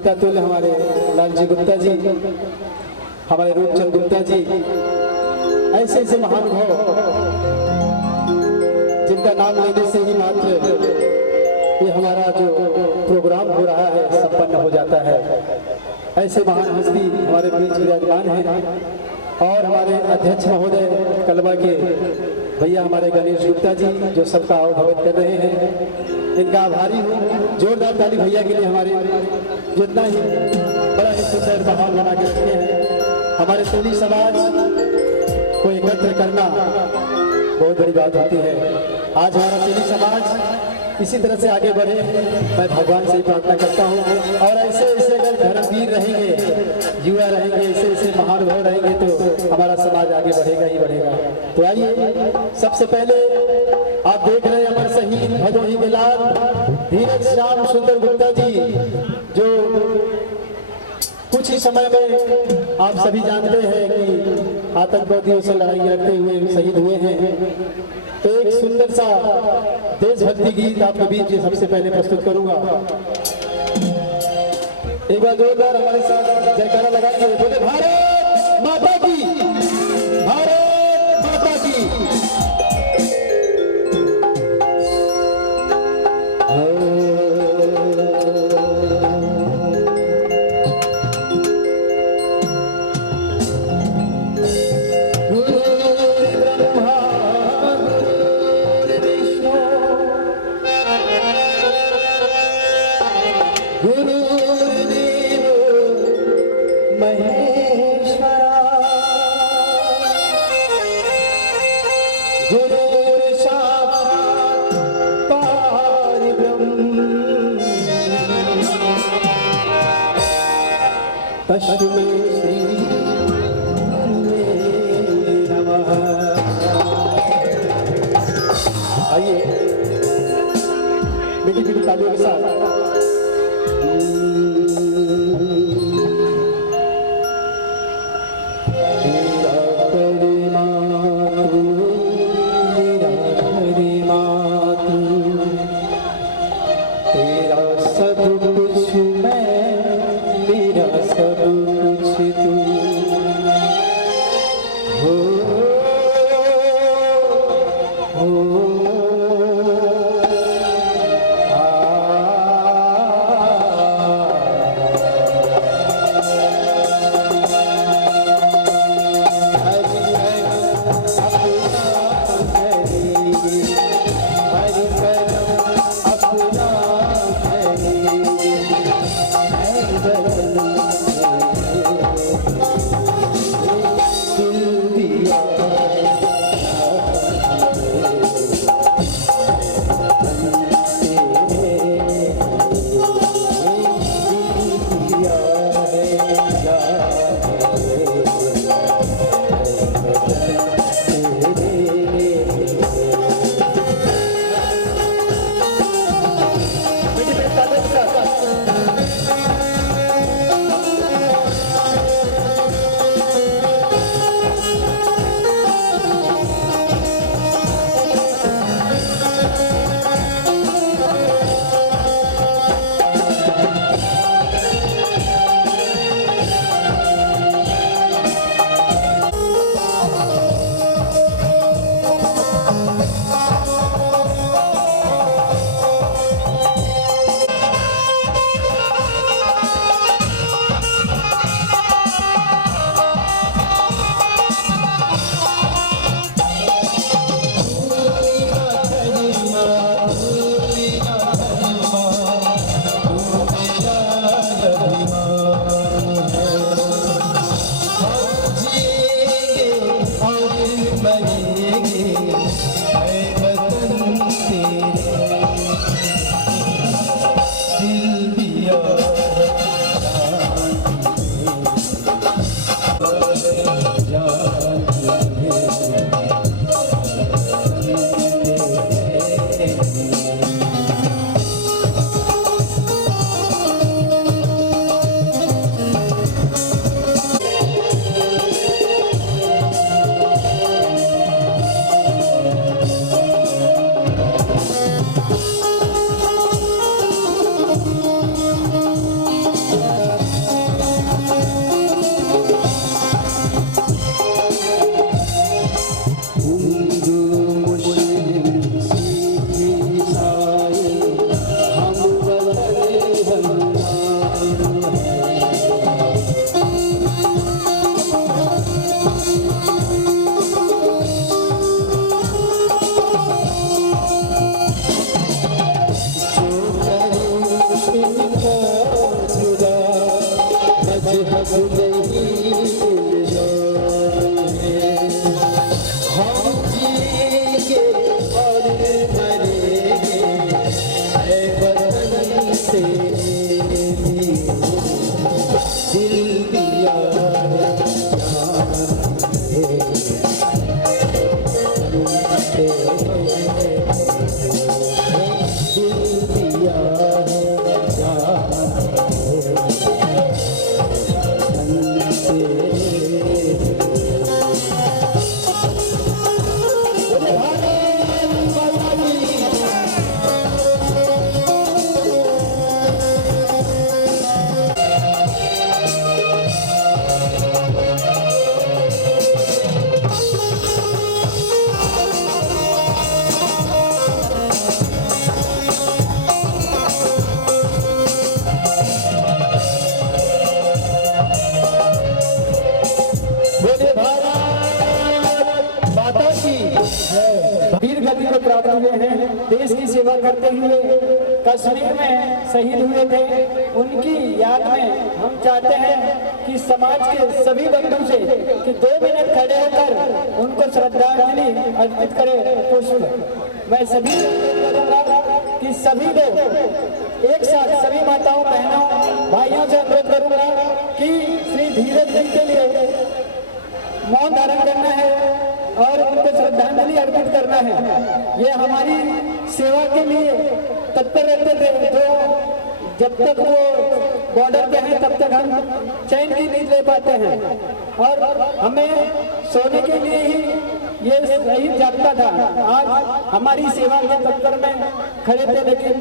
पिता तुल्य हमारे लालजी गुप्ता जी, हमारे रूपचंद गुप्ता जी, ऐसे ऐसे महानुभाव जिनका नाम लेने से ही मात्र ये हमारा जो प्रोग्राम हो रहा है संपन्न हो जाता है। ऐसे महान हस्ती हमारे बीच विराजमान हैं और हमारे अध्यक्ष महोदय कलवा के भैया हमारे गणेश गुप्ता जी जो सबका अवगत कर रहे हैं, इनका आभारी हूँ। जोरदार ताली भैया के लिए, हमारे जितना ही बड़ा ही सुंदर माहौल बना के रखे हैं। हमारे तुली समाज को एकत्र करना बहुत बड़ी बात होती है। आज हमारा तुली समाज इसी तरह से आगे बढ़े, मैं भगवान से ही प्रार्थना करता हूँ। और ऐसे ऐसे अगर धर्मवीर रहेंगे, युवा रहेंगे, ऐसे ऐसे महानुभाव रहेंगे तो हमारा समाज आगे बढ़ेगा ही बढ़ेगा। तो आइए, सबसे पहले आप देख रहे हैं अमर शहीद भदोही के लाल धीरज श्याम सुंदर गुप्ता जी, जो कुछ ही समय में आप सभी जानते हैं कि आतंकवादियों से लड़ाई लड़ते हुए शहीद हुए हैं। तो एक सुंदर सा देशभक्ति गीत आपके बीच सबसे पहले प्रस्तुत करूंगा। एक बार जोरदार हमारे साथ जयकारा लगाइए, बोले भारत माता की, भारत माता की। आइए मीठी मीठी तालियों के साथ वीर गति को प्राप्त हुए हैं। देश की सेवा करते हुए कश्मीर में शहीद हुए थे। उनकी याद में हम चाहते हैं कि समाज के सभी बंधु से कि 2 मिनट खड़े होकर उनको श्रद्धांजलि अर्पित करें पुष्प। मैं सभी करूंगा कि सभी लोग एक साथ सभी माताओं बहनों भाइयों से अनुरोध करूंगा कि श्री धीरज जी के लिए मौन धारण करना है और उनको श्रद्धांजलि अर्पित करना है। ये हमारी सेवा के लिए तत्पर रहते थे। जो जब तक वो बॉर्डर पे हैं तब तक हम चैन की नींद ले पाते हैं और हमें सोने के लिए ही ये शहीद जागता था। आज हमारी सेवा के तत्पर में खड़े थे, लेकिन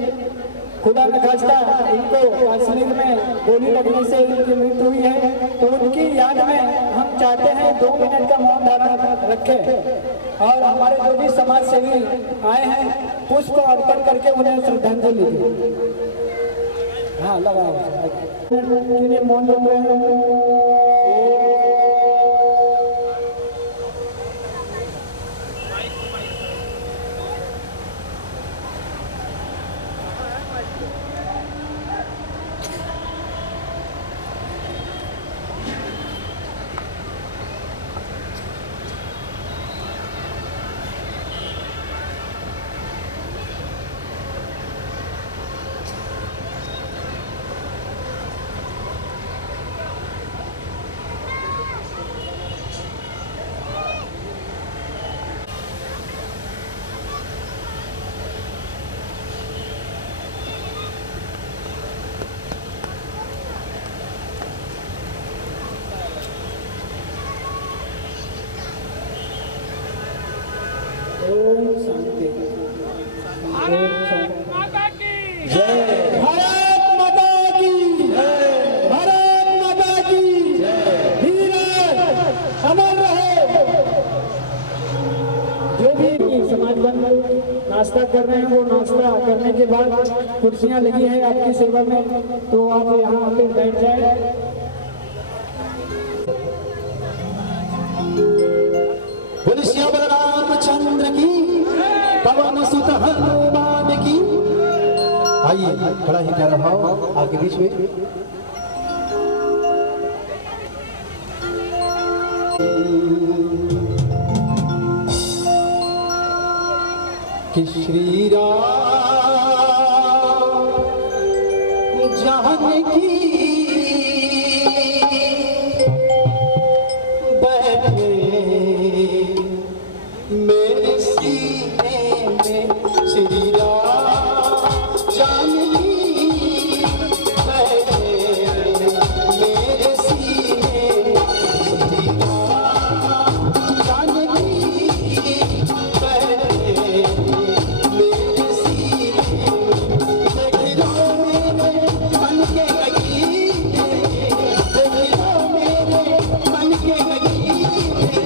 खुदा न खास्ता इनको कश्मीर में गोली लगने से इनकी मृत्यु हुई है। तो उनकी याद में हम चाहते हैं 2 मिनट का मौन धारण रखें और हमारे जो भी समाज सेवी आए हैं पुष्प अर्पण करके उन्हें श्रद्धांजलि दें। हाँ लगाओ के लिए मौन रख रहे हैं। ओम शांति। भारत माता की जय। भारत माता की जय। भारत माता की जय। धीरज अमर रहे। जो भी समाज बंधु नाश्ता कर रहे हैं वो नाश्ता करने के बाद कुर्सियां लगी है आपकी सेवा में, तो आप यहाँ पे बैठ जाए। चंद्र की पवन सुत हनुमान की। आइए खड़ा ही प्यारा भाव आपके बीच में। कि श्री राम जानकी बैठे मेरे सीने में, श्री राम जानकी बैठे मेरे सीने, श्री राम जानकी बैठे मेरे सीने। देख लो मेरे मन के बगीचे, देख लो मेरे मन के बगीचे,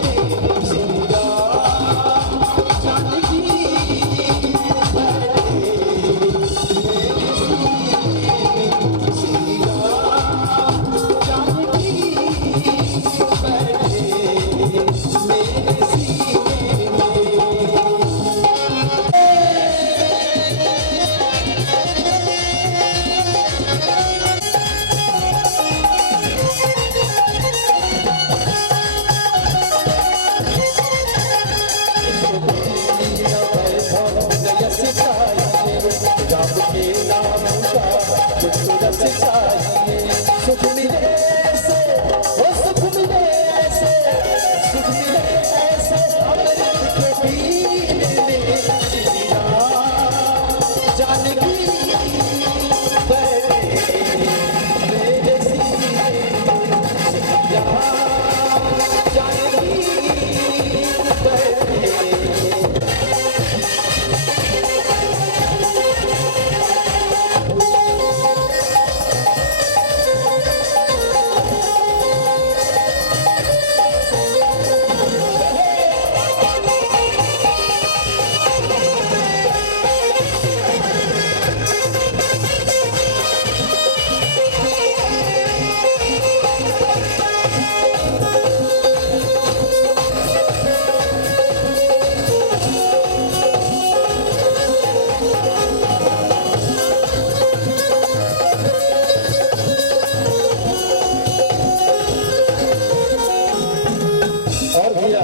और भैया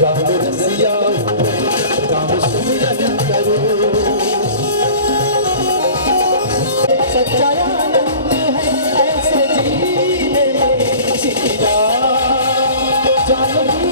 राम रसिया राम सुमिरन करो, सच्चा आनंद है ऐसे जीने में, सीधा जानवी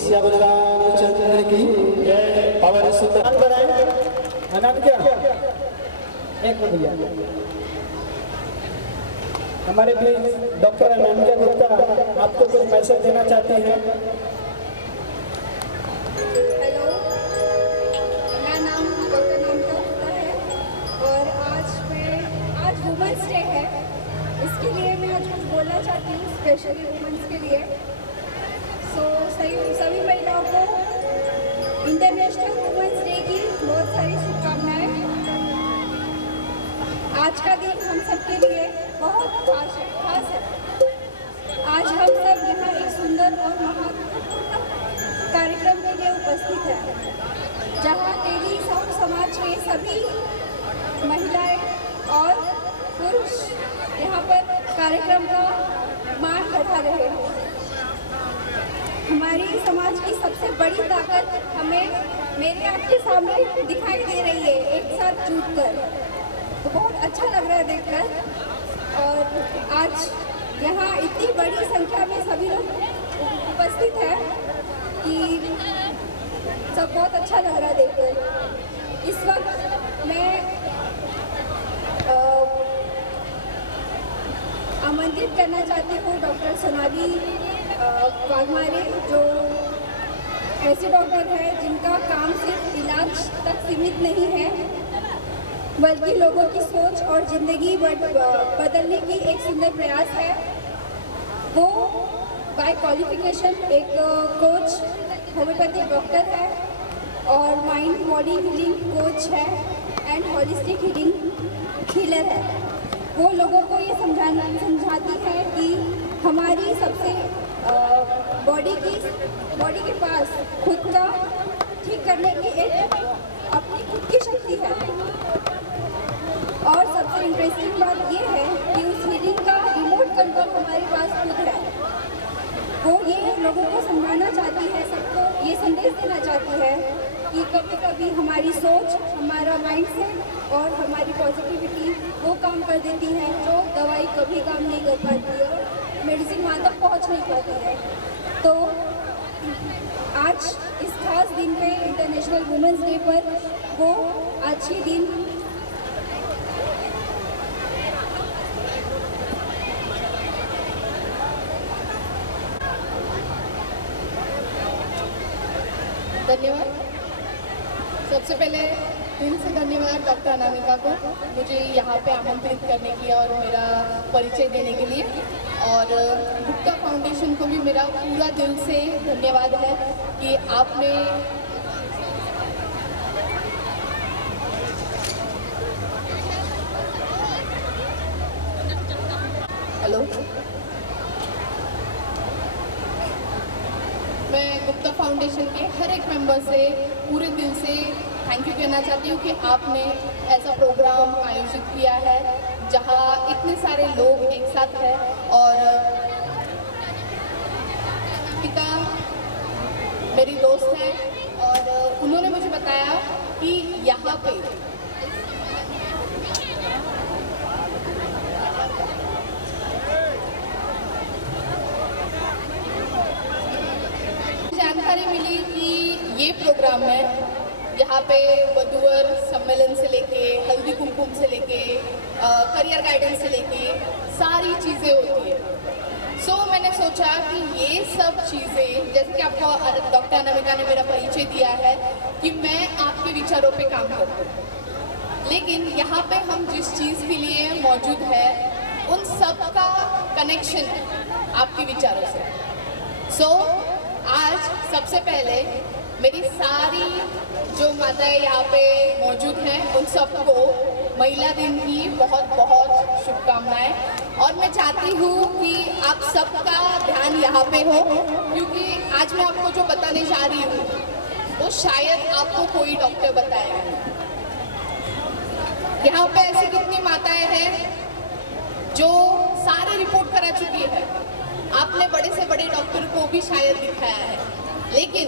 श्यामल रामचंद्र की पवन सुंदर आनंद क्या एक भैया हमारे प्लीज डॉक्टर अनन्या गुप्ता आपको कुछ मैसेज देना चाहते हैं। हेलो, मेरा नाम डॉक्टर अनन्या गुप्ता है और आज वुमेंस डे है, इसके लिए मैं आज कुछ बोलना चाहती हूँ स्पेशली वुमेंस के लिए। सभी महिलाओं को इंटरनेशनल वुमेंस डे की बहुत सारी शुभकामनाएं। आज का दिन हम सबके लिए बहुत खास है। आज हम सब यहाँ एक सुंदर और महत्वपूर्ण कार्यक्रम के लिए उपस्थित हैं, जहाँ तेली समाज के सभी महिलाएं और पुरुष यहाँ पर कार्यक्रम का मान बढ़ा रहे हैं। हमारी समाज की सबसे बड़ी ताकत हमें मेरे आपके सामने दिखाई दे रही है, एक साथ जुटकर, तो बहुत अच्छा लग रहा है देखकर। और आज यहाँ इतनी बड़ी संख्या में सभी लोग उपस्थित हैं कि सब बहुत अच्छा लग रहा है देखकर। इस वक्त मैं आमंत्रित करना चाहती हूँ डॉक्टर सोनाली वाघमारे, जो ऐसे डॉक्टर हैं जिनका काम सिर्फ इलाज तक सीमित नहीं है, बल्कि लोगों की सोच और ज़िंदगी बदलने की एक सुंदर प्रयास है। वो बाय क्वालिफिकेशन एक कोच होम्योपैथिक डॉक्टर है और माइंड बॉडी हीलिंग कोच है एंड हॉलिस्टिक हीलर है। वो लोगों को ये समझाती है कि हमारी सबसे बॉडी के पास खुद का ठीक करने की एक अपनी खुद की शक्ति है। और सबसे इंटरेस्टिंग बात ये है कि उस हीलिंग का रिमोट कंट्रोल हमारे पास खुद है। वो ये लोगों को समझाना चाहती है, सबको ये संदेश देना चाहती है कि कभी कभी हमारी सोच, हमारा माइंडसेट और हमारी पॉजिटिविटी वो काम कर देती है जो दवाई कभी काम नहीं कर पाती है और मेडिसिन वहाँ तक पहुँच नहीं पाती है। तो आज इस खास दिन पे इंटरनेशनल वुमेंस डे पर वो आज के दिन धन्यवाद। सबसे पहले दिल से धन्यवाद डॉक्टर अनामिका को मुझे यहाँ पे आमंत्रित करने के लिए और मेरा परिचय देने के लिए, और गुप्ता फाउंडेशन को भी मेरा पूरा दिल से धन्यवाद है कि आपने हेलो, मैं गुप्ता फाउंडेशन फाउंडेशन के हर एक मेंबर से पूरे दिल से थैंक यू कहना चाहती हूँ कि आपने ऐसा प्रोग्राम आयोजित किया है जहाँ इतने सारे लोग एक साथ हैं। और दीपिका मेरी दोस्त है और उन्होंने मुझे बताया कि यहाँ पे जानकारी मिली कि ये प्रोग्राम है यहाँ पे वधूवर सम्मेलन से लेके हल्दी कुमकुम से लेके करियर गाइडेंस से लेके सारी चीज़ें होती है। सो मैंने सोचा कि ये सब चीज़ें, जैसे कि आपको डॉक्टर अनामिका ने मेरा परिचय दिया है कि मैं आपके विचारों पे काम करती हूँ, लेकिन यहाँ पे हम जिस चीज़ के लिए मौजूद है उन सब का कनेक्शन आपके विचारों से। सो आज सबसे पहले मेरी सारी जो माताएं यहाँ पे मौजूद हैं उन सबको महिला दिन की बहुत बहुत शुभकामनाएं। और मैं चाहती हूँ कि आप सबका ध्यान यहाँ पे हो, क्योंकि आज मैं आपको जो बताने जा रही हूँ वो शायद आपको कोई डॉक्टर बताएगा। यहाँ पे ऐसी कितनी माताएं हैं जो सारे रिपोर्ट करा चुकी है, आपने बड़े से बड़े डॉक्टर को भी शायद दिखाया है, लेकिन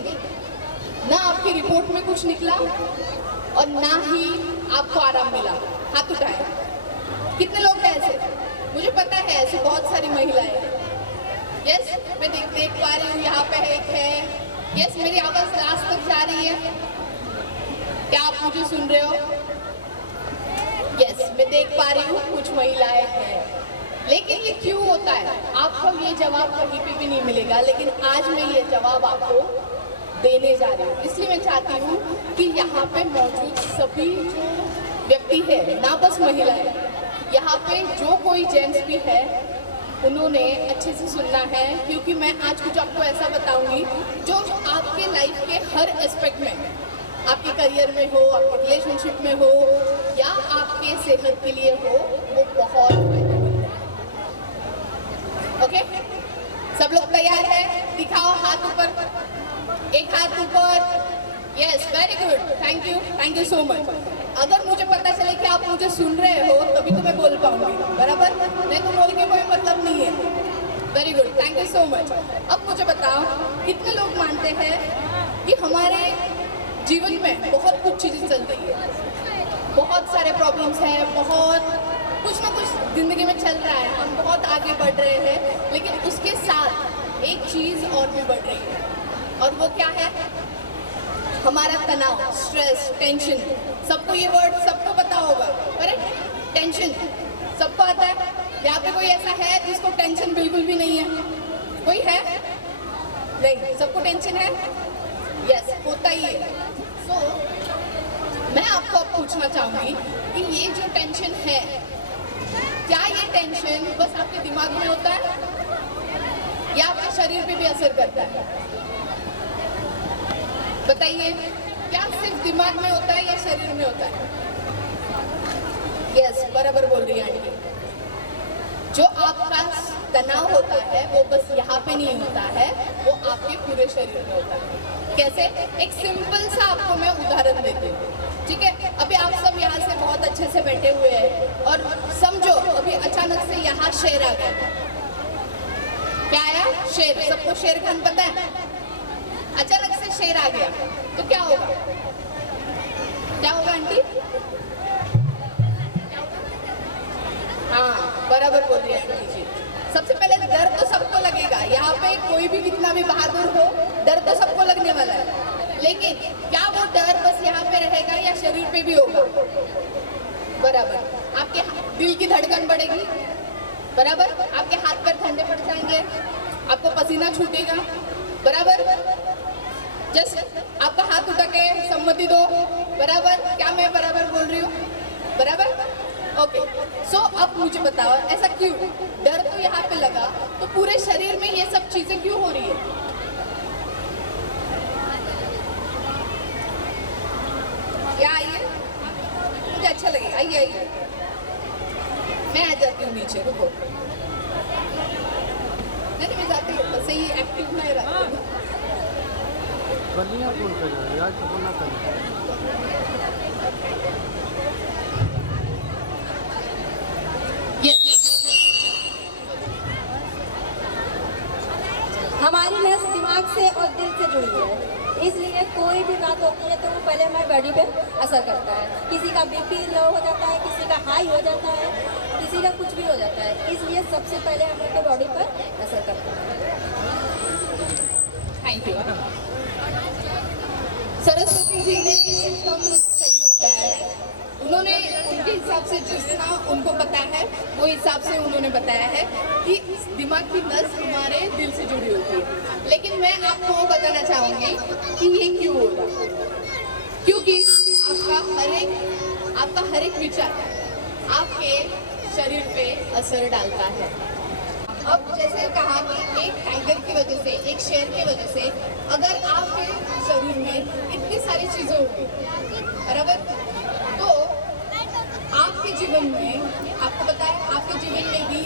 ना आपकी रिपोर्ट में कुछ निकला और ना ही आपको आराम मिला। हाथ उठाए, कितने लोग हैं ऐसे? मुझे पता है ऐसे बहुत सारी महिलाएं। यस, मैं देख पा रही हूँ यहाँ पे एक है। यस, मेरी आवाज़ लास्ट तक जा रही है? क्या आप मुझे सुन रहे हो? यस, मैं देख पा रही हूँ कुछ महिलाएं हैं, लेकिन ये क्यों होता है आपको ये जवाब कहीं पे भी नहीं मिलेगा, लेकिन आज मैं ये जवाब आपको देने जा रही हूँ। इसलिए मैं चाहती हूँ कि यहाँ पे मौजूद सभी जो व्यक्ति है, ना बस महिलाएं, यहाँ पे जो कोई जेंट्स भी है उन्होंने अच्छे से सुनना है, क्योंकि मैं आज कुछ आपको ऐसा बताऊंगी जो आपके लाइफ के हर एस्पेक्ट में, आपके करियर में हो, आपके रिलेशनशिप में हो या आपके सेहत के लिए हो, वो बहुत फायदेमंद है। ओके, सब लोग तैयार है? दिखाओ हाथ ऊपर, एक हाथ ऊपर। Yes, very good, thank you so much. अगर मुझे पता चले कि आप मुझे सुन रहे हो तभी तो मैं बोल पाऊंगी, बराबर? नहीं तो बोल के कोई मतलब नहीं है। Very good, thank you so much. अब मुझे बताओ, कितने लोग मानते हैं कि हमारे जीवन में बहुत कुछ चीज़ें चल रही है, बहुत सारे प्रॉब्लम्स हैं, बहुत कुछ ना कुछ ज़िंदगी में चल रहा है, हम बहुत आगे बढ़ रहे हैं, लेकिन उसके साथ एक चीज़ और भी बढ़ रही है, और वो क्या है? हमारा तनाव, स्ट्रेस, टेंशन। सबको ये वर्ड सबको पता होगा, करेक्ट? टेंशन सबको आता है। यहाँ पे कोई ऐसा है जिसको टेंशन बिल्कुल भी नहीं है? कोई है? नहीं, सबको टेंशन है। यस, होता ही है। सो मैं आपको अब पूछना चाहूँगी कि ये जो टेंशन है, क्या ये टेंशन बस आपके दिमाग में होता है या आपके शरीर पे भी असर करता है? बताइए, क्या सिर्फ दिमाग में होता है या शरीर में होता है? यस, बराबर बोल रही है आंटी। जो आपका तनाव होता है वो बस यहाँ पे नहीं होता है, वो आपके पूरे शरीर में होता है। कैसे? एक सिंपल सा आपको मैं उदाहरण देती हूँ, ठीक है? अभी आप सब यहाँ से बहुत अच्छे से बैठे हुए हैं और समझो अभी अचानक से यहाँ शेर आ गया। क्या आया? शेर। सबको शेर खान पता है? अचानक से शेर आ गया तो क्या होगा? क्या होगा आंटी? हाँ, बराबर बोल रही है आंटी जी। सबसे पहले डर तो सबको लगेगा, यहाँ पे कोई भी कितना भी बहादुर हो, डर तो सबको लगने वाला है, लेकिन क्या वो डर बस यहाँ पे रहेगा या शरीर पे भी होगा? बराबर। आपके दिल की धड़कन बढ़ेगी, बराबर? आपके हाथ पैर ठंडे पड़ जाएंगे, आपको पसीना छूटेगा, बराबर? जस्ट आपका हाथ उठा के सम्मति दो, बराबर? क्या मैं बराबर बोल रही हूँ? बराबर? ओके। सो अब मुझे बताओ, ऐसा क्यों? डर तो यहाँ पे लगा, तो पूरे शरीर में ये सब चीजें क्यों हो रही है? क्या? आइए, मुझे अच्छा लगेगा। आइए आइए, मैं आ जाती हूँ नीचे, रुको। नहीं मैं जाती हूँ, बस यही एक्टिव नहीं रहती हूँ। बलिया फोन कर यार तो फोन ना कर। हमारी नस दिमाग से और दिल से जुड़ी है, इसलिए कोई भी बात होती है तो वो पहले हमारी बॉडी पे असर करता है। किसी का बीपी लो हो जाता है, किसी का हाई हो जाता है, किसी का कुछ भी हो जाता है, इसलिए सबसे पहले हम लोग के बॉडी पर असर करता है। Thank you. सरस्वती जी ने एकदम सही बताया। उन्होंने उनके हिसाब से जितना उनको पता है वो हिसाब से उन्होंने बताया है कि दिमाग की नस हमारे दिल से जुड़ी होती है। लेकिन मैं आपको वो बताना चाहूँगी कि ये क्यों हो रहा, क्योंकि आपका हर एक विचार आपके शरीर पे असर डालता है। अब जैसे कहा कि एक टाइगर की वजह से, एक शेर की वजह से अगर आपके शरीर में इतनी सारी चीज़ें होंगी, बराबर, तो आपके जीवन में, आपको पता है आपके जीवन में भी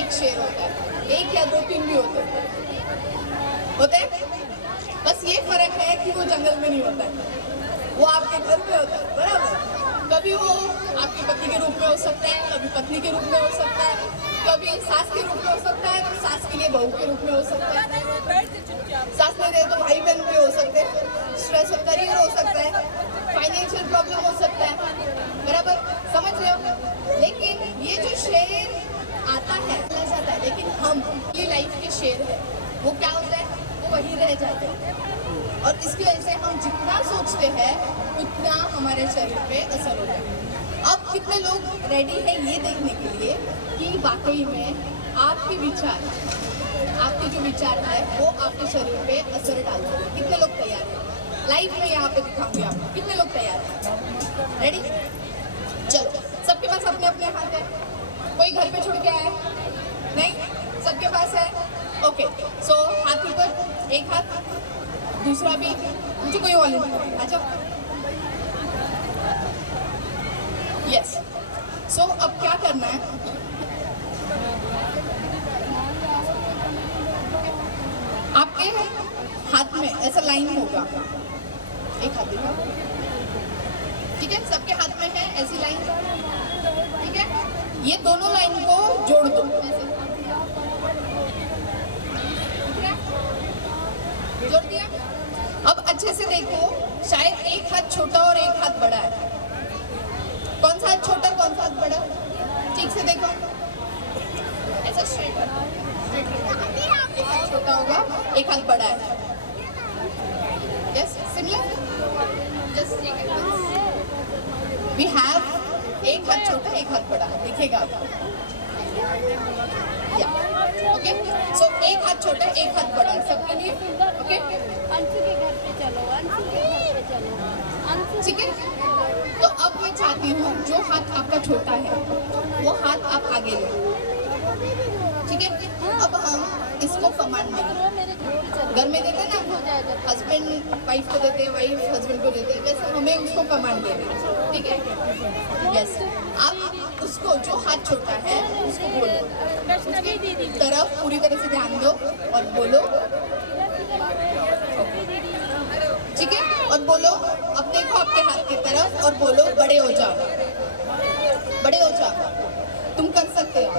एक शेर होता है, एक या दो तीन भी होते हैं। बस ये फर्क है कि वो जंगल में नहीं होता है, वो आपके घर में होता है, बराबर। कभी वो आपके पति के रूप में हो सकता है, कभी पत्नी के रूप में हो सकता है, कभी सास के रूप में हो सकता है, तो सास के लिए बहू के रूप में हो सकता है, सास नहीं रहे तो भाई बहन भी हो सकते हैं, स्ट्रेस और करियर हो सकता है, फाइनेंशियल प्रॉब्लम हो सकता है, बराबर, समझ रहे हो। लेकिन ये जो शेर आता है चला जाता है, लेकिन हम ये लाइफ के शेर है, वो क्या होता है, वो वही रह जाते हैं। और इसकी वजह से हम जितना सोचते हैं उतना हमारे शरीर पे असर होता है। अब कितने लोग रेडी हैं ये देखने के लिए कि वाकई में आपके विचार, आपके जो विचार है वो आपके शरीर पे असर डालते हैं? कितने लोग तैयार हैं? लाइव में यहाँ पे दिखाऊंगी आपको, कितने लोग तैयार हैं? रेडी? चलो, सबके पास अपने अपने हाथ है, कोई घर पे छोड़ के आया नहीं? सबके पास है? ओके, सो हाथ ऊपर, एक हाथ, दूसरा भी, मुझे कोई वॉलंटियर, अच्छा, यस। सो अब क्या करना है, आपके हाथ में ऐसा लाइन होगा, एक हाथ दिखा, ठीक है, सबके हाथ में है ऐसी लाइन, ठीक है, ये दोनों लाइन को जोड़ दो, जोड़ दिया। अब अच्छे से देखो, शायद एक हाथ छोटा और एक हाथ बड़ा है, कौन सा हाथ छोटा, कौन सा हाथ बड़ा, ठीक से देखो, ऐसा स्ट्रेट, एक हाथ छोटा होगा, एक हाथ बड़ा है, yes, similar, just we have एक हाथ छोटा, एक हाथ बड़ा, दिखेगा आपको, ओके, सो एक हाथ छोटा, एक हाथ बड़ा, सबके लिए, ओके, अंशु के घर पे चलो, अंशु के घर पे चलो, अंशु, ठीक है। तो अब मैं चाहती हूँ जो हाथ आपका छोटा है वो हाथ आप आगे लो, ठीक है। अब हम इसको कमांड देंगे, घर में देते हैं ना, हस्बैंड वाइफ को देते हैं, वाइफ हस्बैंड को देते हैं, वैसे हमें उसको कमांड देंगे, ठीक है, यस। आप उसको जो हाथ छोटा है उसको बोलो, तरफ पूरी तरह से ध्यान दो और बोलो, ठीक है, और बोलो, अब देखो आपके हाथ की तरफ और बोलो, बड़े हो जाओ, बड़े हो जाओ, तुम कर सकते हो,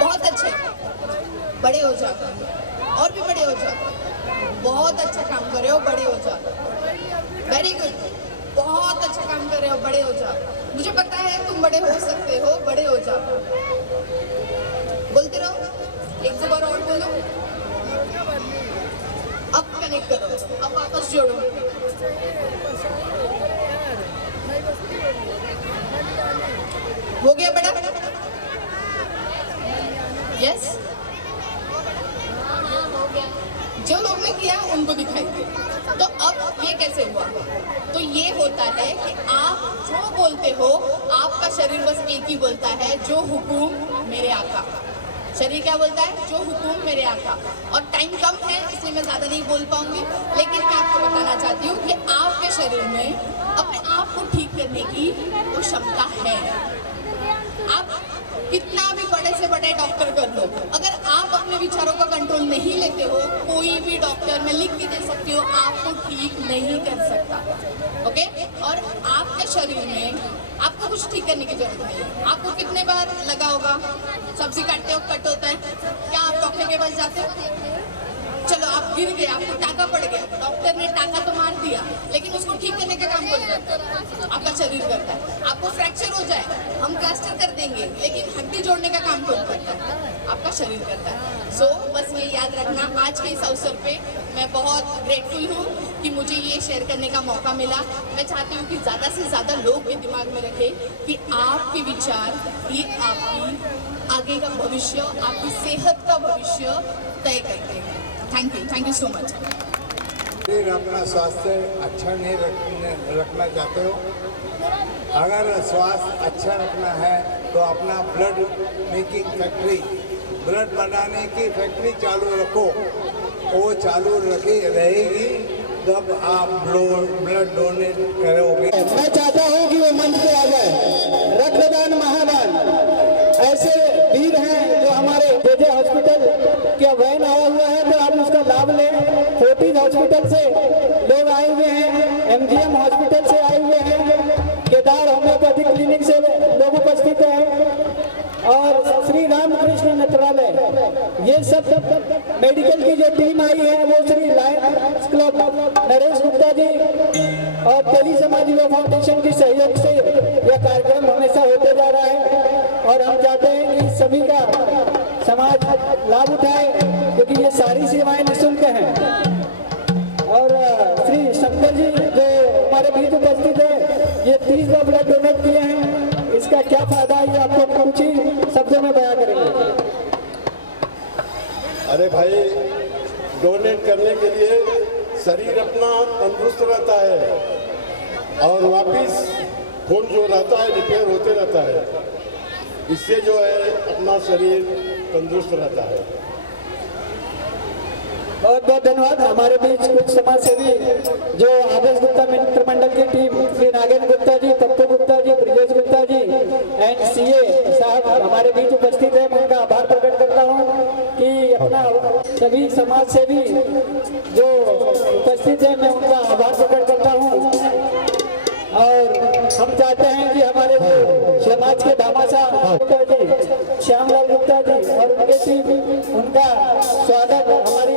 बहुत अच्छे, बड़े हो जाओ, और भी बड़े हो जाओ, बहुत अच्छा काम कर रहे हो, बड़े हो जाओ, वेरी गुड, बहुत अच्छा काम कर रहे हो, बड़े हो जाओ, मुझे पता है तुम बड़े हो सकते हो, बड़े हो जाओ, बोलते रहो, एक दो बार और बोलो, अब कनेक्ट करो, अब वापस जोड़ो, हो गया बड़ा, यस, जो लोग ने किया उनको दिखाई दे। तो अब ये कैसे हुआ? तो ये होता है कि आप जो बोलते हो, आपका शरीर बस एक ही बोलता है, जो हुकुम मेरे आका। शरीर क्या बोलता है? जो हुकुम मेरे आका। और टाइम कम है इसलिए मैं ज़्यादा नहीं बोल पाऊंगी, लेकिन मैं आपको बताना चाहती हूँ कि आपके शरीर में अपने आप आपको ठीक करने की वो क्षमता है। आप कितना भी बड़े से बड़े डॉक्टर कर लो, अगर आप अपने विचारों का कंट्रोल नहीं लेते हो, कोई भी डॉक्टर, मैं लिख के दे सकती हूँ, आपको ठीक नहीं कर सकता। ओके? और आपके शरीर में आपको कुछ ठीक करने की जरूरत नहीं है। आपको कितने बार लगा होगा, सब्जी काटते हो कट होता है, क्या आप डॉक्टर के पास जाते हो? चलो आप गिर गए, आपको टाका पड़ गया, डॉक्टर ने टाका तो मार दिया, लेकिन उसको ठीक करने का काम कौन करता है? आपका शरीर करता है। आपको फ्रैक्चर हो जाए, हम प्लास्टर कर देंगे, लेकिन हड्डी जोड़ने का काम कौन करता है? आपका शरीर करता है। सो बस ये याद रखना, आज के इस अवसर पे मैं बहुत ग्रेटफुल हूँ कि मुझे ये शेयर करने का मौका मिला। मैं चाहती हूँ कि ज़्यादा से ज़्यादा लोग ये दिमाग में रखें कि आपके विचार ये आपकी आगे का भविष्य, आपकी सेहत का भविष्य तय करते हैं। Thank you so much. फिर अपना स्वास्थ्य अच्छा नहीं रखना चाहते हो, अगर स्वास्थ्य अच्छा रखना है तो अपना ब्लड मेकिंग फैक्ट्री, ब्लड बनाने की फैक्ट्री चालू रखो। वो चालू रहेगी तब आप ब्लड डोनेट करोगे। मैं चाहता हूँ कि वो मंच पे आ जाए। रक्तदान महादान, ऐसे वीर हैं जो हमारे जेजे हॉस्पिटल के वैन आया हुआ है, तो आप उसका लाभ लें। फोर्टिस हॉस्पिटल से लोग आए हुए हैं, एमजीएम हॉस्पिटल से आए हुए हैं, केदार होम्योपैथिक क्लिनिक से लोग उपस्थित हैं, और श्री रामकृष्ण नेत्रालय, ये सब मेडिकल की जो टीम आई है वो श्री लायंस क्लब नरेश गुप्ता जी और तेली समाज युवा फाउंडेशन के सहयोग से यह कार्यक्रम हमेशा होते जा रहा है, और हम चाहते हैं कि सभी का समाज लाभ उठाए, क्योंकि ये सारी सेवाएं निःशुल्क हैं। और श्री शंकर जी जो हमारे बीच उपस्थित है, ये 30 ब्लड डोनेट किए हैं, इसका क्या फायदा है ये आपको कुछ ही शब्दों में बयां करेंगे। अरे भाई, डोनेट करने के लिए शरीर अपना तंदुरुस्त रहता है और वापिस खून जो रहता है रिपेयर होते रहता है, इससे जो है अपना शरीर तंदुरुस्त रहता है। बहुत बहुत धन्यवाद। हमारे बीच कुछ समाज सेवी जो आदर्श गुप्ता मित्र मंडल की team, Shri Nagendra Gupta ji, Pappu Gupta ji, Brijesh Gupta ji and CA साहब हमारे बीच उपस्थित है। मैं उनका आभार प्रकट करता हूँ कि अपना सभी समाज सेवी जो उपस्थित है, मैं उनका आभार प्रकट करता हूँ। और हम चाहते हैं कि हमारे समाज के दामाशाह गुप्ता जी, श्यामलाल गुप्ता जी और उनके टीम, उनका स्वागत हमारी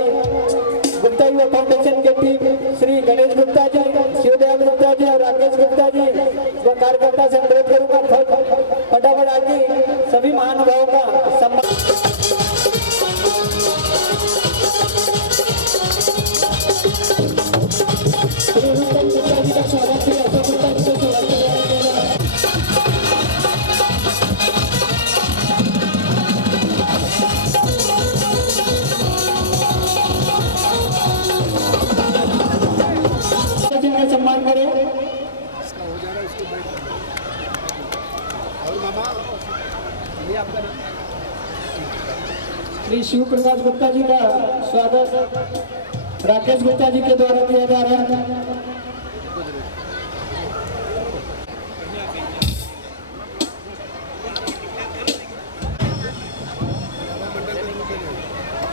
गुप्ता युवा फाउंडेशन के टीम श्री गणेश गुप्ता जी, शिवदयाल गुप्ता जी और राकेश गुप्ता जी व कार्यकर्ता से अनुरोध करूंगा फटाफट आके सभी महानुभावों का सम्मान। सम्मान करें। श्री शिव प्रकाश गुप्ता जी का स्वागत राकेश गुप्ता जी के द्वारा किया जा रहा है।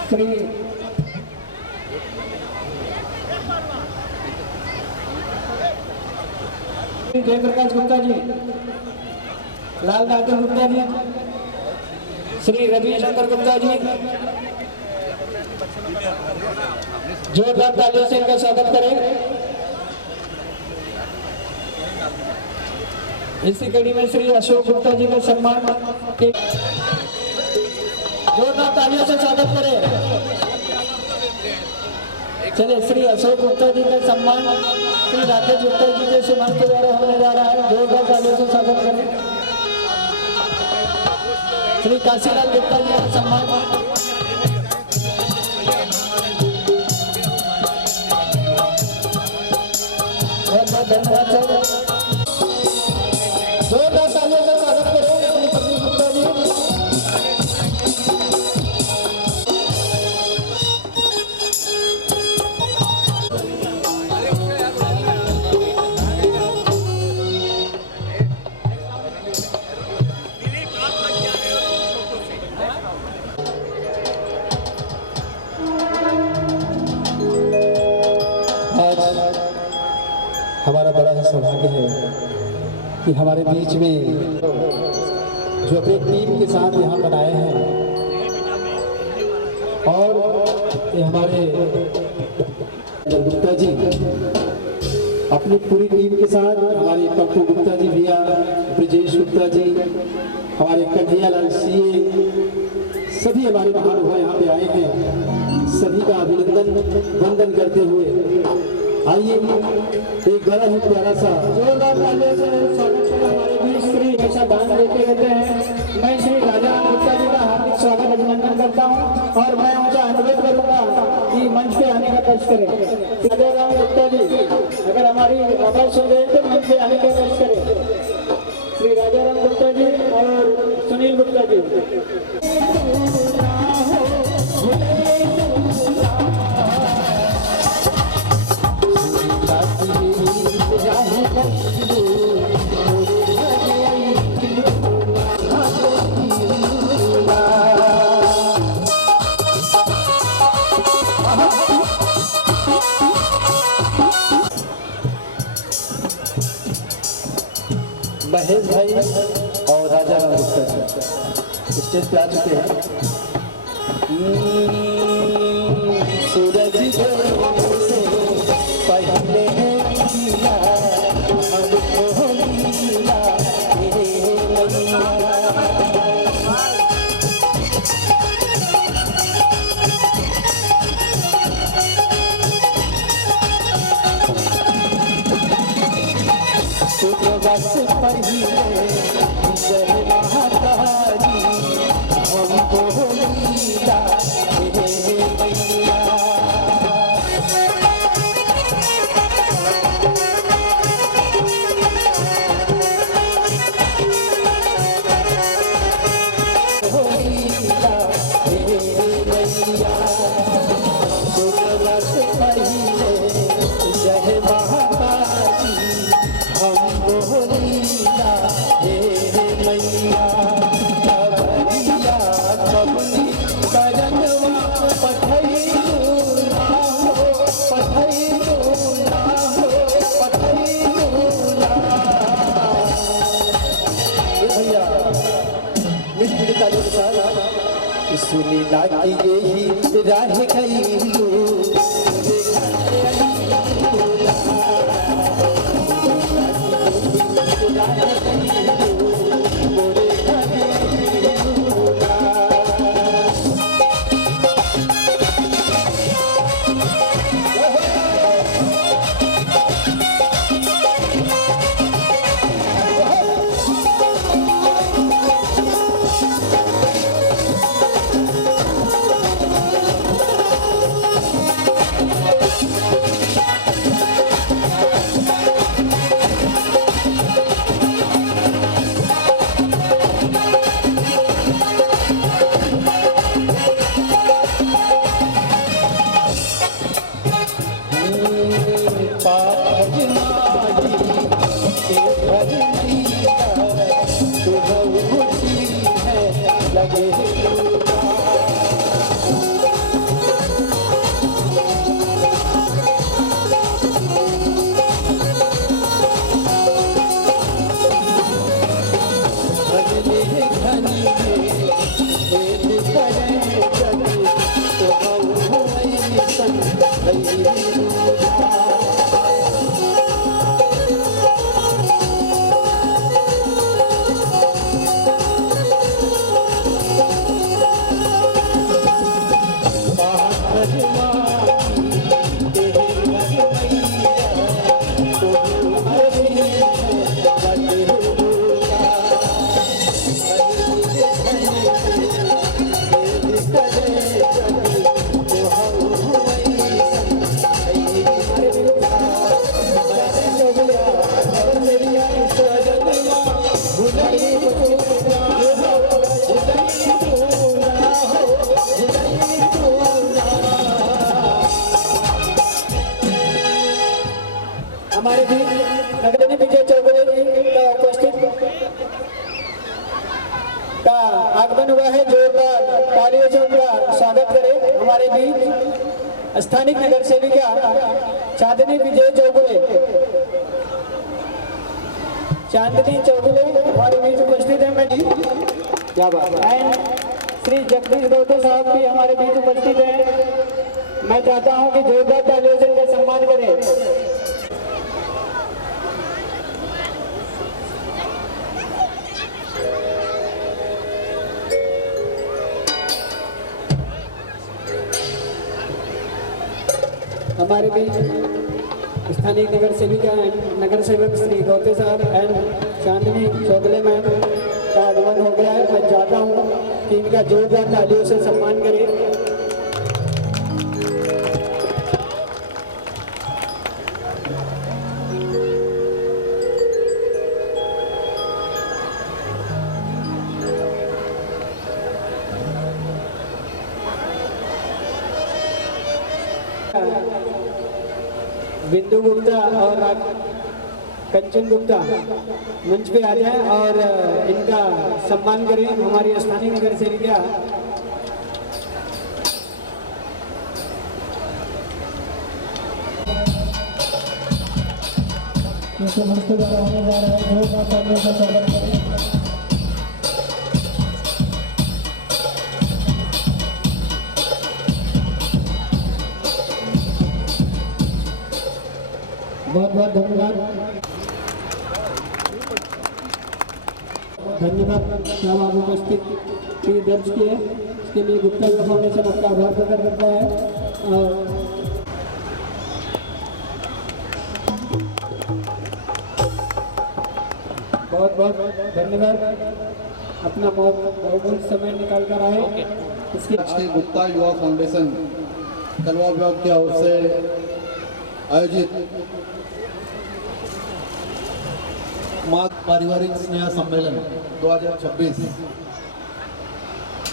श्री जयप्रकाश गुप्ता जी, लाल बहादुर गुप्ता जी, श्री रविशंकर गुप्ता जी, जोरदार तालियों से इनका स्वागत करें। इसी कड़ी में श्री अशोक गुप्ता जी का सम्मान के जोरदार तालियों से स्वागत करें। चलिए, श्री अशोक गुप्ता जी का सम्मान श्री राकेश गुप्ता जी के सम्मान के द्वारा होने जा रहा है। जोरदार तालियों से स्वागत करें। श्री काशीलाल गुप्ता जी का सम्मान बहुत बहुत धन्यवाद सर। जोरदार तालियों से स्वागत करें श्री प्रदीप गुप्ता जी। सौभाग्य है कि हमारे बीच में जो अपनी टीम के साथ यहाँ पर आए हैं और ये हमारे गुप्ता जी अपनी पूरी टीम के साथ, हमारे पप्पू गुप्ता जी भैया, ब्रजेश गुप्ता जी, हमारे कन्हैयालाल सीए, सभी हमारे महानुभाव यहाँ पे आए हैं। सभी का अभिनंदन वंदन करते हुए आइए एक बड़ा ही प्यारा सा जोरदार तालियों से स्वागत करें। हमारे बीच श्री हमेशा दान देते रहते हैं। मैं श्री राजा गुप्ता जी का हार्दिक स्वागत अभिनंदन करता हूँ और मैं उनका अनुरोध करूँगा कि मंच पे आने का कष्ट करें। राजा गुप्ता जी अगर हमारी आवाज सुन रहे हैं तो मंच पे आने का कष्ट करें। श्री राजाराम गुप्ता जी और सुनील गुप्ता जी। महेश भाई और राजाराम गुप्ता जी स्टेज पे आ चुके हैं। सूरज से पहले लीला हमको लीला बस पहिले जय माता जी हमको लीला मैया। सुनीला की यही राह गई हमारे भी नगरनी विजय चौगुले जी का उपस्थित का आगमन हुआ है। जोरदार तालियों से उनका स्वागत करें। हमारे बीच स्थानिक नगर सेविका चांदनी विजय चौगुले चांदनी चौगले हमारे बीच उपस्थित है। मैं क्या बात है। एंड श्री जगदीश गौतम साहब भी हमारे बीच उपस्थित हैं। मैं चाहता हूं कि जोरदार तालियों से इनका सम्मान करें। हमारे बीच स्थानीय नगर सेविका नगर सेवक श्री गौते साहब एंड चांदनी चौगले मैम का आगमन हो गया है। मैं चाहता हूँ कि इनका जोरदार तालियों से सम्मान करें। बिंदु गुप्ता और कंचन गुप्ता मंच पे आ जाएं और इनका सम्मान करें। हमारी स्थानीय नगर सेविका मंच द्वारा होने जा रहा है। जोरदार का स्वागत करें। बहुत बहुत धन्यवाद। धन्यवाद साहब आप उपस्थिति दर्ज किए इसके लिए गुप्ता युवा फाउंडेशन आपका आभार प्रकट करता है। बहुत बहुत धन्यवाद। अपना बहुमूल्य समय निकाल कर आए। इसके गुप्ता युवा फाउंडेशन कलवा ब्लॉक की ओर से आयोजित माँ पारिवारिक स्नेह सम्मेलन 2026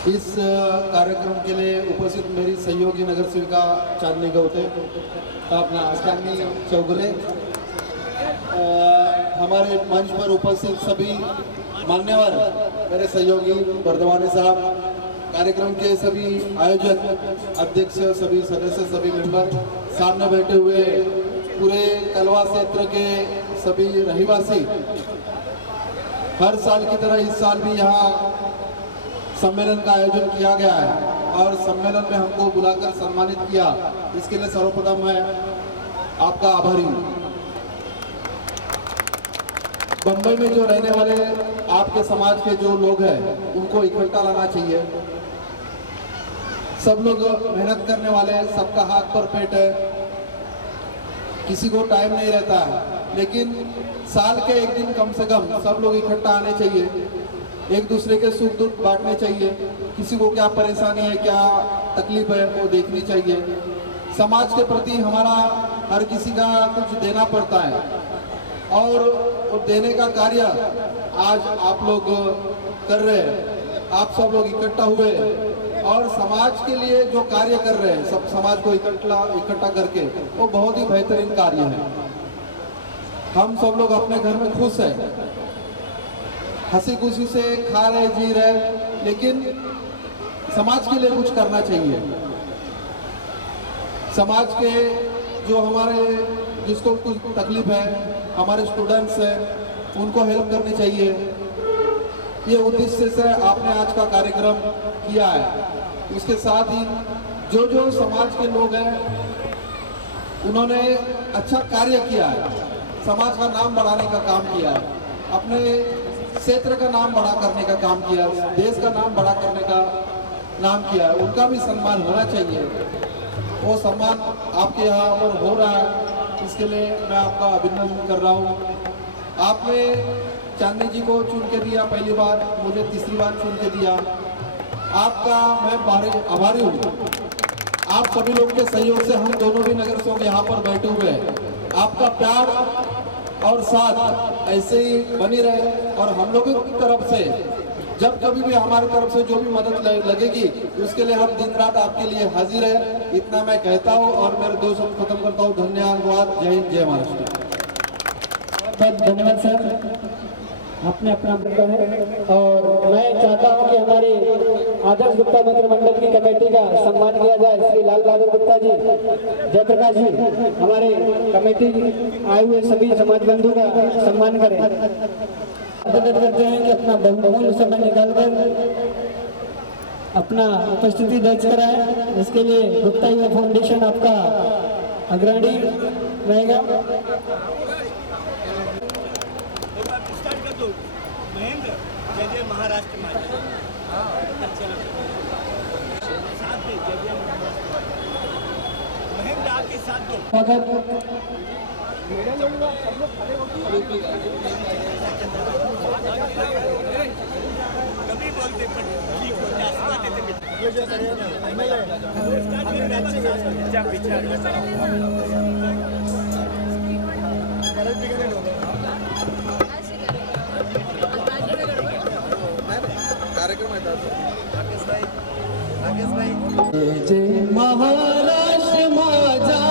इस कार्यक्रम के लिए उपस्थित मेरी सहयोगी नगर सेविका चांदनी गौते, अपना चांदनी चौगले, हमारे मंच पर उपस्थित सभी मान्यवर मेरे सहयोगी वर्धमानी साहब, कार्यक्रम के सभी आयोजक, अध्यक्ष, सभी सदस्य, सभी मेंबर, सामने बैठे हुए पूरे कलवा क्षेत्र के सभी रहिवासी, हर साल की तरह इस साल भी यहाँ सम्मेलन का आयोजन किया गया है और सम्मेलन में हमको बुलाकर सम्मानित किया। इसके लिए सर्वप्रथम मैं आपका आभारी हूँ। बम्बई में जो रहने वाले आपके समाज के जो लोग हैं उनको इकट्ठा लाना चाहिए। सब लोग मेहनत करने वाले, सबका हाथ पर पेट है, किसी को टाइम नहीं रहता है, लेकिन साल के एक दिन कम से कम सब लोग इकट्ठा आने चाहिए, एक दूसरे के सुख दुख बांटने चाहिए, किसी को क्या परेशानी है, क्या तकलीफ है वो देखनी चाहिए। समाज के प्रति हमारा हर किसी का कुछ देना पड़ता है और वो देने का कार्य आज आप लोग कर रहे हैं। आप सब लोग इकट्ठा हुए और समाज के लिए जो कार्य कर रहे हैं, सब समाज को इकट्ठा करके, वो बहुत ही बेहतरीन कार्य है। हम सब लोग अपने घर में खुश हैं, हंसी खुशी से खा रहे, जी रहे, लेकिन समाज के लिए कुछ करना चाहिए। समाज के जो हमारे जिसको कुछ तकलीफ है, हमारे स्टूडेंट्स हैं, उनको हेल्प करनी चाहिए। ये उद्देश्य से आपने आज का कार्यक्रम किया है। उसके साथ ही जो जो समाज के लोग हैं उन्होंने अच्छा कार्य किया है, समाज का नाम बढ़ाने का काम किया है, अपने क्षेत्र का नाम बड़ा करने का काम किया, देश का नाम बड़ा करने का नाम किया है, उनका भी सम्मान होना चाहिए। वो सम्मान आपके यहाँ पर हो रहा है, इसके लिए मैं आपका अभिनंदन कर रहा हूँ। आपने चांदनी जी को चुन के दिया पहली बार, मुझे तीसरी बार चुन के दिया, आपका मैं आभारी हूँ। आप सभी लोग के सहयोग से हम दोनों भी नगर सेवक यहाँ पर बैठे हुए हैं। आपका प्यार और साथ ऐसे ही बनी रहे और हम लोगों की तरफ से जब कभी भी हमारी तरफ से जो भी मदद लगेगी उसके लिए हम दिन रात आपके लिए हाजिर है। इतना मैं कहता हूँ और मेरे दो शब्द खत्म करता हूँ। धन्यवाद। जय हिंद, जय महाराष्ट्र। धन्यवाद सर। आपने अपना मिलता है। और मैं चाहता हूं कि हमारे आदर्श गुप्ता मित्र मंडल की कमेटी का सम्मान किया जाए। श्री लाल बहादुर गुप्ता जी, जयप्रकाश जी, हमारे कमेटी आए हुए सभी समाज बंधु का सम्मान करें। आग्रह करते हैं कि अपना बहुमूल्य समय निकालकर अपना उपस्थिति दर्ज कराएं। इसके लिए गुप्ता युवा फाउंडेशन आपका अग्रणी रहेगा। महेंद्र जय जय महाराष्ट्र महेंद्र आपके साथ दो। कभी बोलते पर ठीक हो जय महाराष्ट्र माझा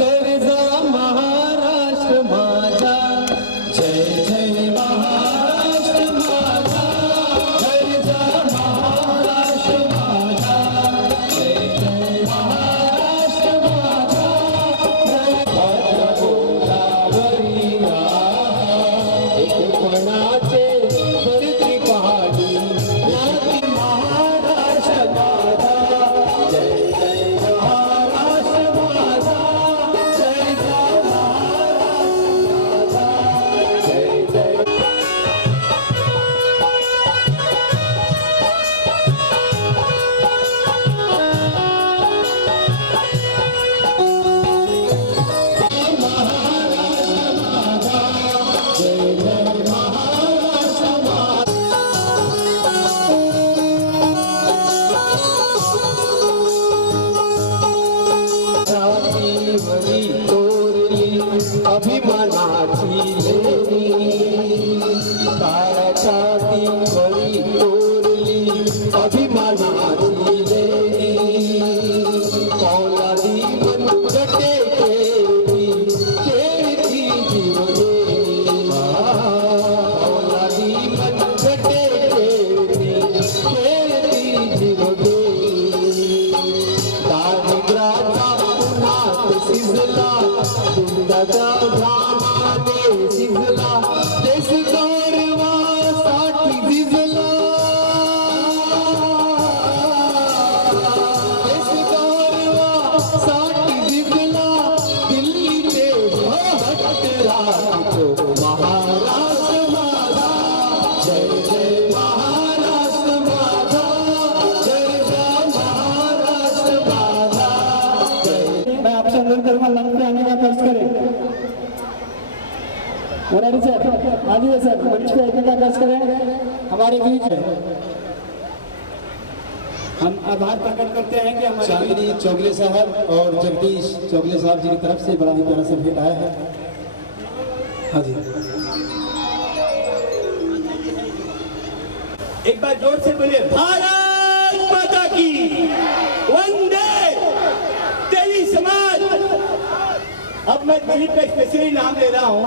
गरजा महाराष्ट्र माझा जय जय महाराष्ट्र माझा गरजा महाराष्ट्र माझा जय जय महाराष्ट्र माझा गोदावरी एकपणाचे भरती पहाडी नाती महाराष्ट्र माझा जय जय महाराष्ट्र माझा जय जय महाराष्ट्र माझा जय जय वरी तोरली अभिमानाची लेणी ताराची वरी तोरली अभिमानाची लेणी कौलादी मनगटे खेळती जीवदेवी कौलादी मनगटे खेळती जीवदेवी दारिद्र्याचा सिजला दुंदाचा घामाने सिजला देश गौरवासाठी झिजला देश गौरवासाठी झिजला दिल्ली ते भटराजो महाराष्ट्र माझा जय जय महाराष्ट्र माझा जय जय महाराष्ट्र माझा जय। मैं आपसे अनुरोध करूंगा लंच पे आने का कष्ट करें। मुरारी सर आ जाइए सर, मंच पे आने का कष्ट करें। हमारे बीच है, हम आभार प्रकट करते हैं कि हमारे चांदनी चौगले साहब और जगदीश चौगले साहब जी की तरफ से बड़ा ही प्यारा सा भेंट आया है। हाँ जी, एक बार जोर से बोलिए भारत माता की वंदे तेरी समाज। अब मैं दिलीप का स्पेशली नाम ले रहा हूँ।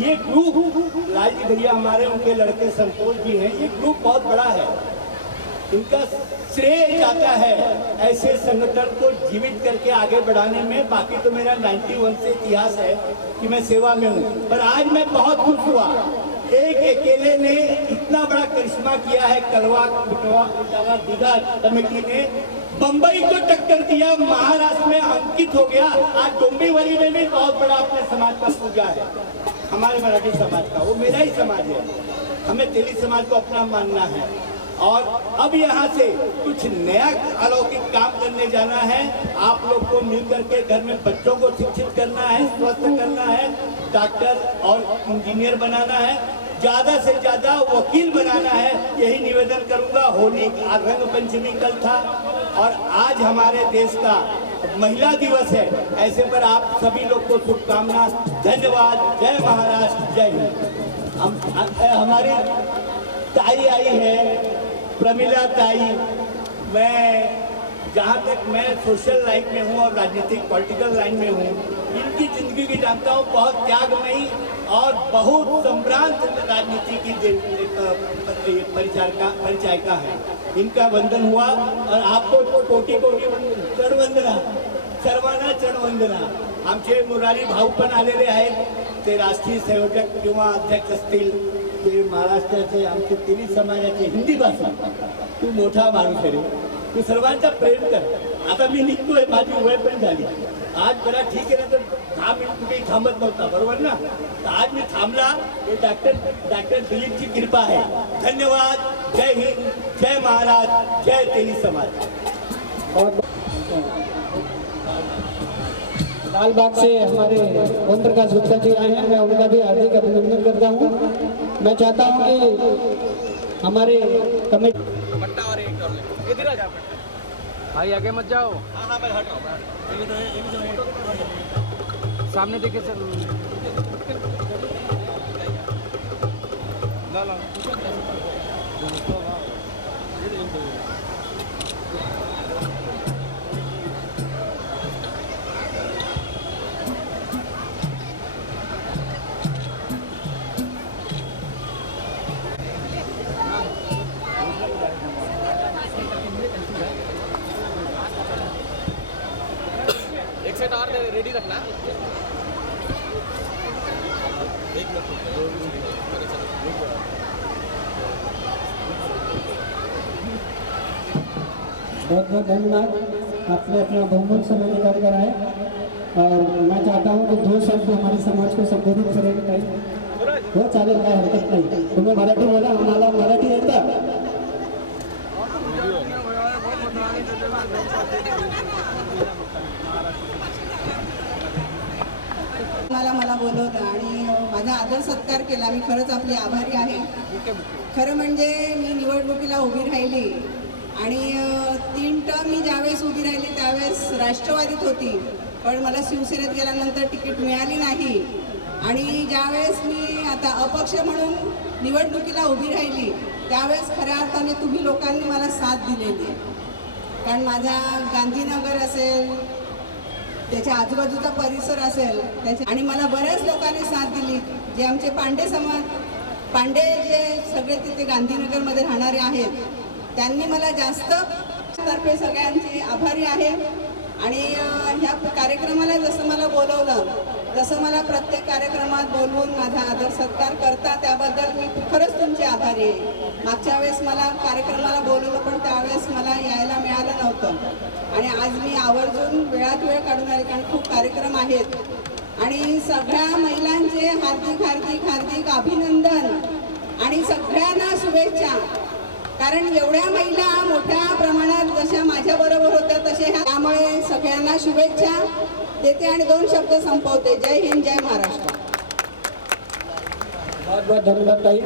ये ग्रुप राजी भैया हमारे उनके लड़के संतोष जी हैं। ये ग्रुप बहुत बड़ा है, इनका श्रेय जाता है ऐसे संगठन को जीवित करके आगे बढ़ाने में। बाकी तो मेरा 91 से इतिहास है कि मैं सेवा में हूँ, पर आज मैं बहुत खुश हुआ। एक अकेले ने इतना बड़ा करिश्मा किया है। कलवा कुटवा दीघा कमेटी ने बंबई को टक्कर दिया, महाराष्ट्र में अंकित हो गया। आज डोंबिवली में भी बहुत बड़ा अपने समाज का पूजा है, हमारे मराठी समाज का। वो मेरा ही समाज है, हमें तेली समाज को अपना मानना है। और अब यहाँ से कुछ नया अलौकिक काम करने जाना है। आप लोग को मिलकर के घर में बच्चों को शिक्षित करना है, स्वस्थ करना है, डॉक्टर और इंजीनियर बनाना है, ज्यादा से ज्यादा वकील बनाना है। यही निवेदन करूंगा। होली रंग पंचमी कल था और आज हमारे देश का महिला दिवस है। ऐसे पर आप सभी लोग को शुभकामना, धन्यवाद। जय महाराष्ट्र, जय हिंद। हमारी ताई आई है प्रमिला ताई। मैं जहाँ तक मैं सोशल लाइन में हूँ और राजनीतिक पॉलिटिकल लाइन में हूँ, इनकी जिंदगी की जानता हूँ। बहुत त्यागमयी और बहुत संभ्रांत राजनीति की परिचायिका है। इनका वंदन हुआ और आपको कोटी कोटी चरणवंदना, सर्वांना चरणवंदना। आमचे मुरारी भाऊ पण आलेले आहेत, ते राष्ट्रीय संयोजक किंवा अध्यक्ष असतील, ते महाराष्ट्राचे आमचे तिन्ही समाजाचे हिंदी भाषा। तू मोठा माणूस आहे रे, तू सर्वांचा प्रेम कर। आता मी निघतोय, माझी वय पण झाली, आज जरा ठीक आहे ना, तर 10 मिनिट कुठेही थांबत नव्हता, बरोबर ना? तर आज मी थांबला, हे डॉक्टर दिलीपची कृपा आहे। धन्यवाद। जय हिंद, जय महाराज, जय तेली समाज। लालबाग से हमारे ओम प्रकाश गुप्ता जी आए हैं, मैं उनका भी हार्दिक अभिनंदन करता हूँ। मैं चाहता हूँ कि हमारे कमेटी भाई आगे मत जाओ। हाँ मैं हट रहा हूँ। सामने देखे सर। एक सेट और रेडी रखना। एक बहुत बहुत धन्यवाद, आपने अपना बहुमूल्य समय निकाल कर आए। और मैं चाहता हूँ कि 2 शब्द हमारे समाज को संबोधित करेंगे काही हो चालेल, काय हरकत नाही। तुम्ही मराठी बोला, आम्हाला मराठी येतं। मला बोलवलं आणि माझा आदर सत्कार केला, मी खरंच आपली आभारी आहे। खरं म्हणजे मी निवडणुकीला उभी राहिली आणि 3 टर्म मी ज्यावेळेस उभी राहिली त्यावेळेस राष्ट्रवादीत होती, पण मला शिवसेनेत गेल्यानंतर तिकीट मिळाली नाही। आणि ज्यावेळेस मी आता अपक्ष म्हणून निवडणुकीला उभी राहिली त्यावेळेस खऱ्या अर्थाने तुम्ही लोकांनी मला साथ दिलेली, कारण माझा गांधीनगर असेल, त्याच्या आजूबाजूचा परिसर असेल त्याच्या, आणि मला बऱ्याच लोकांनी साथ दिली, जे आमचे पांडे जे सगळे तिथे गांधीनगरमध्ये राहणारे आहेत, त्यांनी मला जास्त तर्फे सगळ्यांची आभारी आहे। आणि ह्या कार्यक्रमाला जसं मला बोलवलं तसं मला प्रत्येक कार्यक्रमात बोलवून माझा आदर सत्कार करता, त्याबद्दल मी खरंच तुमची आभारी आहे। मागच्या वेळेस मला कार्यक्रमाला बोलवलं पण त्यावेळेस मला यायला मिळालं नव्हतं, आणि आज मी आवर्जून वेळात वेळ काढून आले, कारण खूप कार्यक्रम आहेत। आणि सगळ्या महिलांचे हार्दिक हार्दिक हार्दिक अभिनंदन आणि सगळ्यांना शुभेच्छा, कारण एवढ्या महिला मोठ्या प्रमाणात जशा माझ्याबरोबर होत्या तसे त्यामुळे सगळ्यांना शुभेच्छा देते आणि 2 शब्द संपवते। जय हिंद, जय महाराष्ट्र। बहुत बहुत धन्यवाद ताई,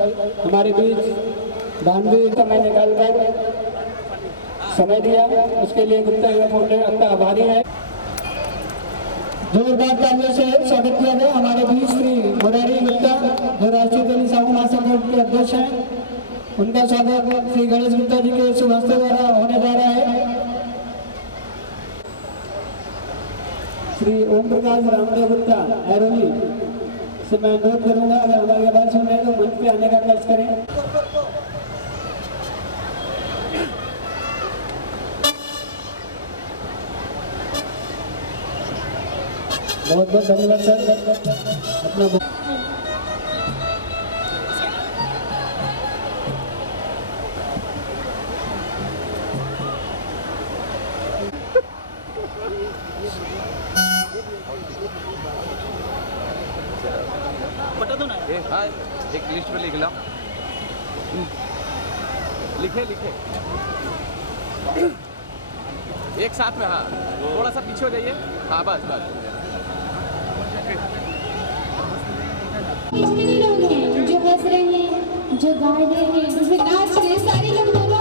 हमारे बीच दानवीर समय निकालकर समय दिया, उसके लिए गुप्ता युवा फाउंडेशन का आभारी है। जोरदार तालियों से स्वागत किया गया हमारे बीच श्री मुरारी गुप्ता, जो राष्ट्रीय दलित साहू महासंघ के अध्यक्ष हैं। उनका स्वागत श्री गणेश गुप्ता जी के शुभ हस्ते द्वारा होने जा रहा है। श्री ओम प्रकाश रामदेव गुप्ता ऐरोली से मैं अनुरोध करूंगा, अगर हमारी आवाज सुन रहे हैं तो मंच पे आने का प्रयास करें। बहुत बहुत धन्यवाद सर, अपना बता दो ना। हाँ, एक लिस्ट पे लिख लो। लिखे एक साथ में। हाँ, थोड़ा सा पीछे हो जाइए। हाँ बस लोग हैं जो हंस रहे हैं, जो गा रहे हैं, जो नाच रहे हैं, सारे लोग दोनों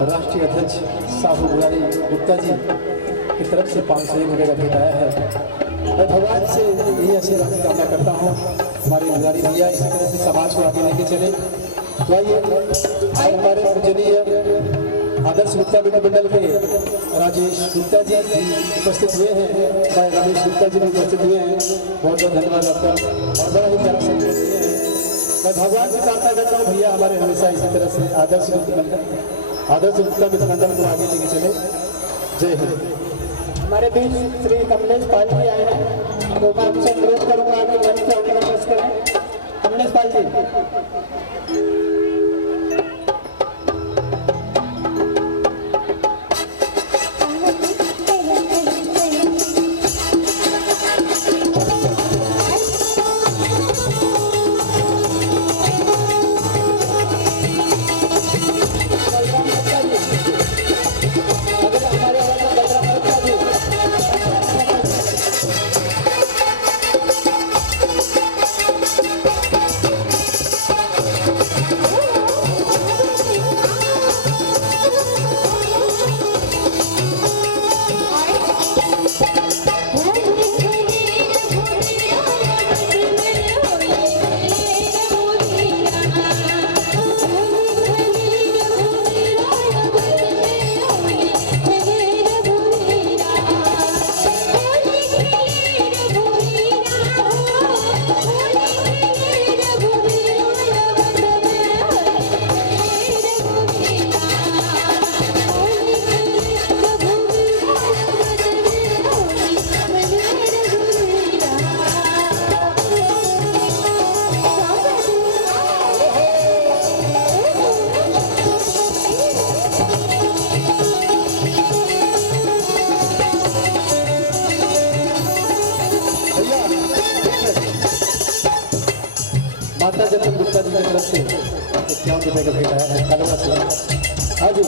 राष्ट्रीय अध्यक्ष साहू मुरारी गुप्ता जी की तरफ से 501 रुपये का भेंटाया है। मैं भगवान से यही आशीर्वाद की कामना करता हूँ हमारे मुरारी भैया इसी तरह से समाज को आगे लेके चले। तो आइए आज हमारे पूजनीय आदर्श गुप्ता विद्या मंडल के राजेश गुप्ता जी उपस्थित हुए हैं, रमेश गुप्ता जी भी उपस्थित हुए हैं। बहुत बहुत धन्यवाद आपका और बड़ा ही प्यारा संदेश दिए हैं। मैं भगवान से प्रार्थना करता हूँ भैया हमारे हमेशा इसी तरह से आदर्श गुप्ता विद्या मंडल को आगे लेके चले। जय हिंद। हमारे बीच श्री कमलेश पाल जी आए हैं, तो मैं आपसे अनुरोध करूंगा आगे मंच से आने का प्रयास करें। कमलेश पाल जी। माता जतन गुप्ता जी की तरफ से 51 रुपये का भेंट आया है कलवा से। हाँ जी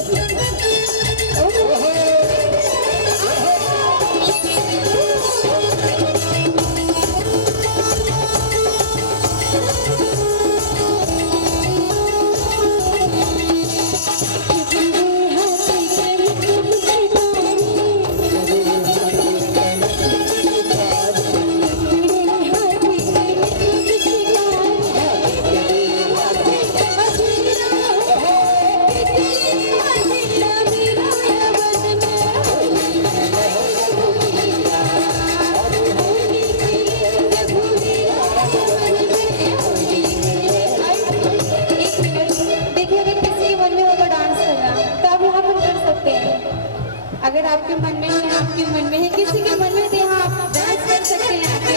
अगर आपके मन में है, आपके मन में है, किसी के मन में है, आप डांस कर सकते हैं आके।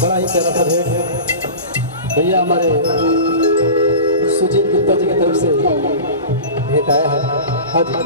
बड़ा ही प्यारा सा भेंट है भैया हमारे सुजीत गुप्ता जी की तरफ से भेंट आया है। हाँ जी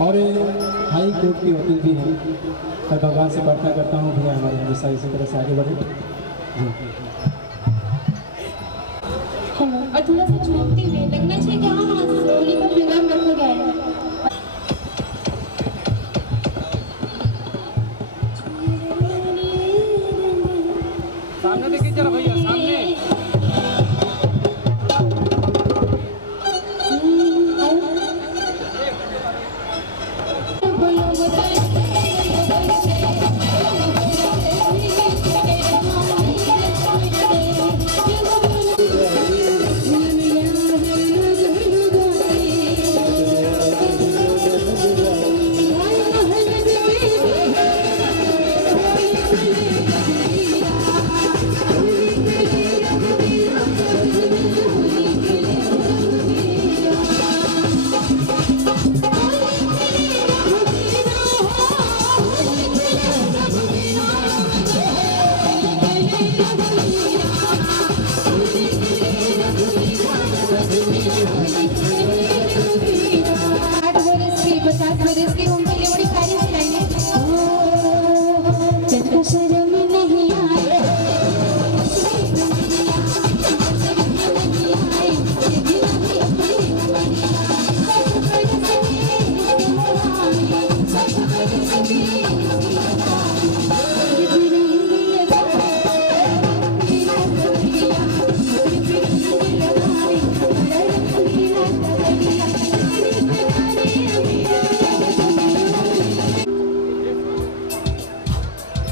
और हाई कोर्ट के वकील भी हैं। मैं भगवान से प्रार्थना करता हूँ भैया हमारे हमेशा इसी तरह से आगे बढ़े। और थोड़ा सा झूमते हुए लगना चाहिए कि हाँ होली का प्रोग्राम रखा गया है। सामने देखिए जरा भैया, सामने।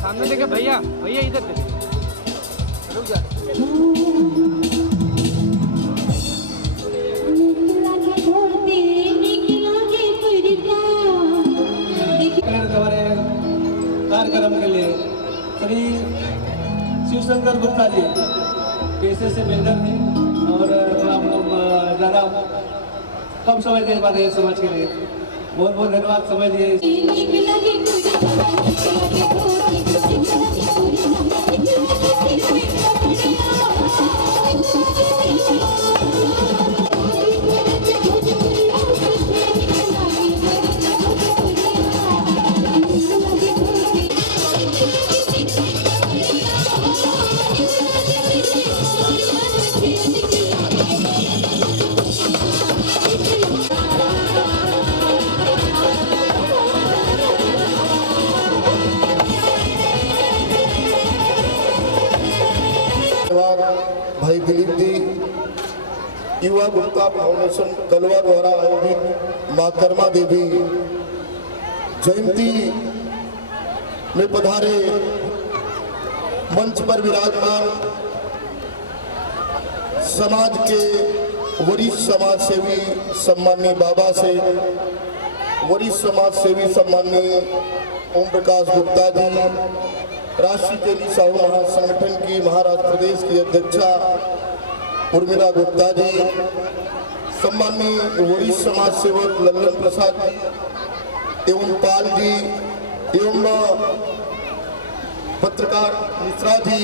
सामने देखे भैया, भैया इधर देखे। रुक जा। हमारे कार्यक्रम के लिए श्री शिवशंकर गुप्ता जी पेशे से बिल्डर थे और हम लोग ज़्यादा कम समय दे पाते हैं समाज के लिए। बहुत बहुत धन्यवाद समय दिए। भाई दिलीप जी, युवा गुप्ता फाउंडेशन कलवा द्वारा आयोजित मां कर्मा देवी जयंती में पधारे मंच पर विराजमान समाज के वरिष्ठ समाज सेवी सम्माननीय बाबा से वरिष्ठ समाज सेवी सम्माननीय ओम प्रकाश गुप्ता जी, राष्ट्रीय तेली साहू महासंगठन की महाराष्ट्र प्रदेश की अध्यक्षा उर्मिला गुप्ता जी, सम्माननीय वरिष्ठ समाज सेवक लल्लन प्रसाद जी एवं पाल जी एवं पत्रकार मिश्रा जी,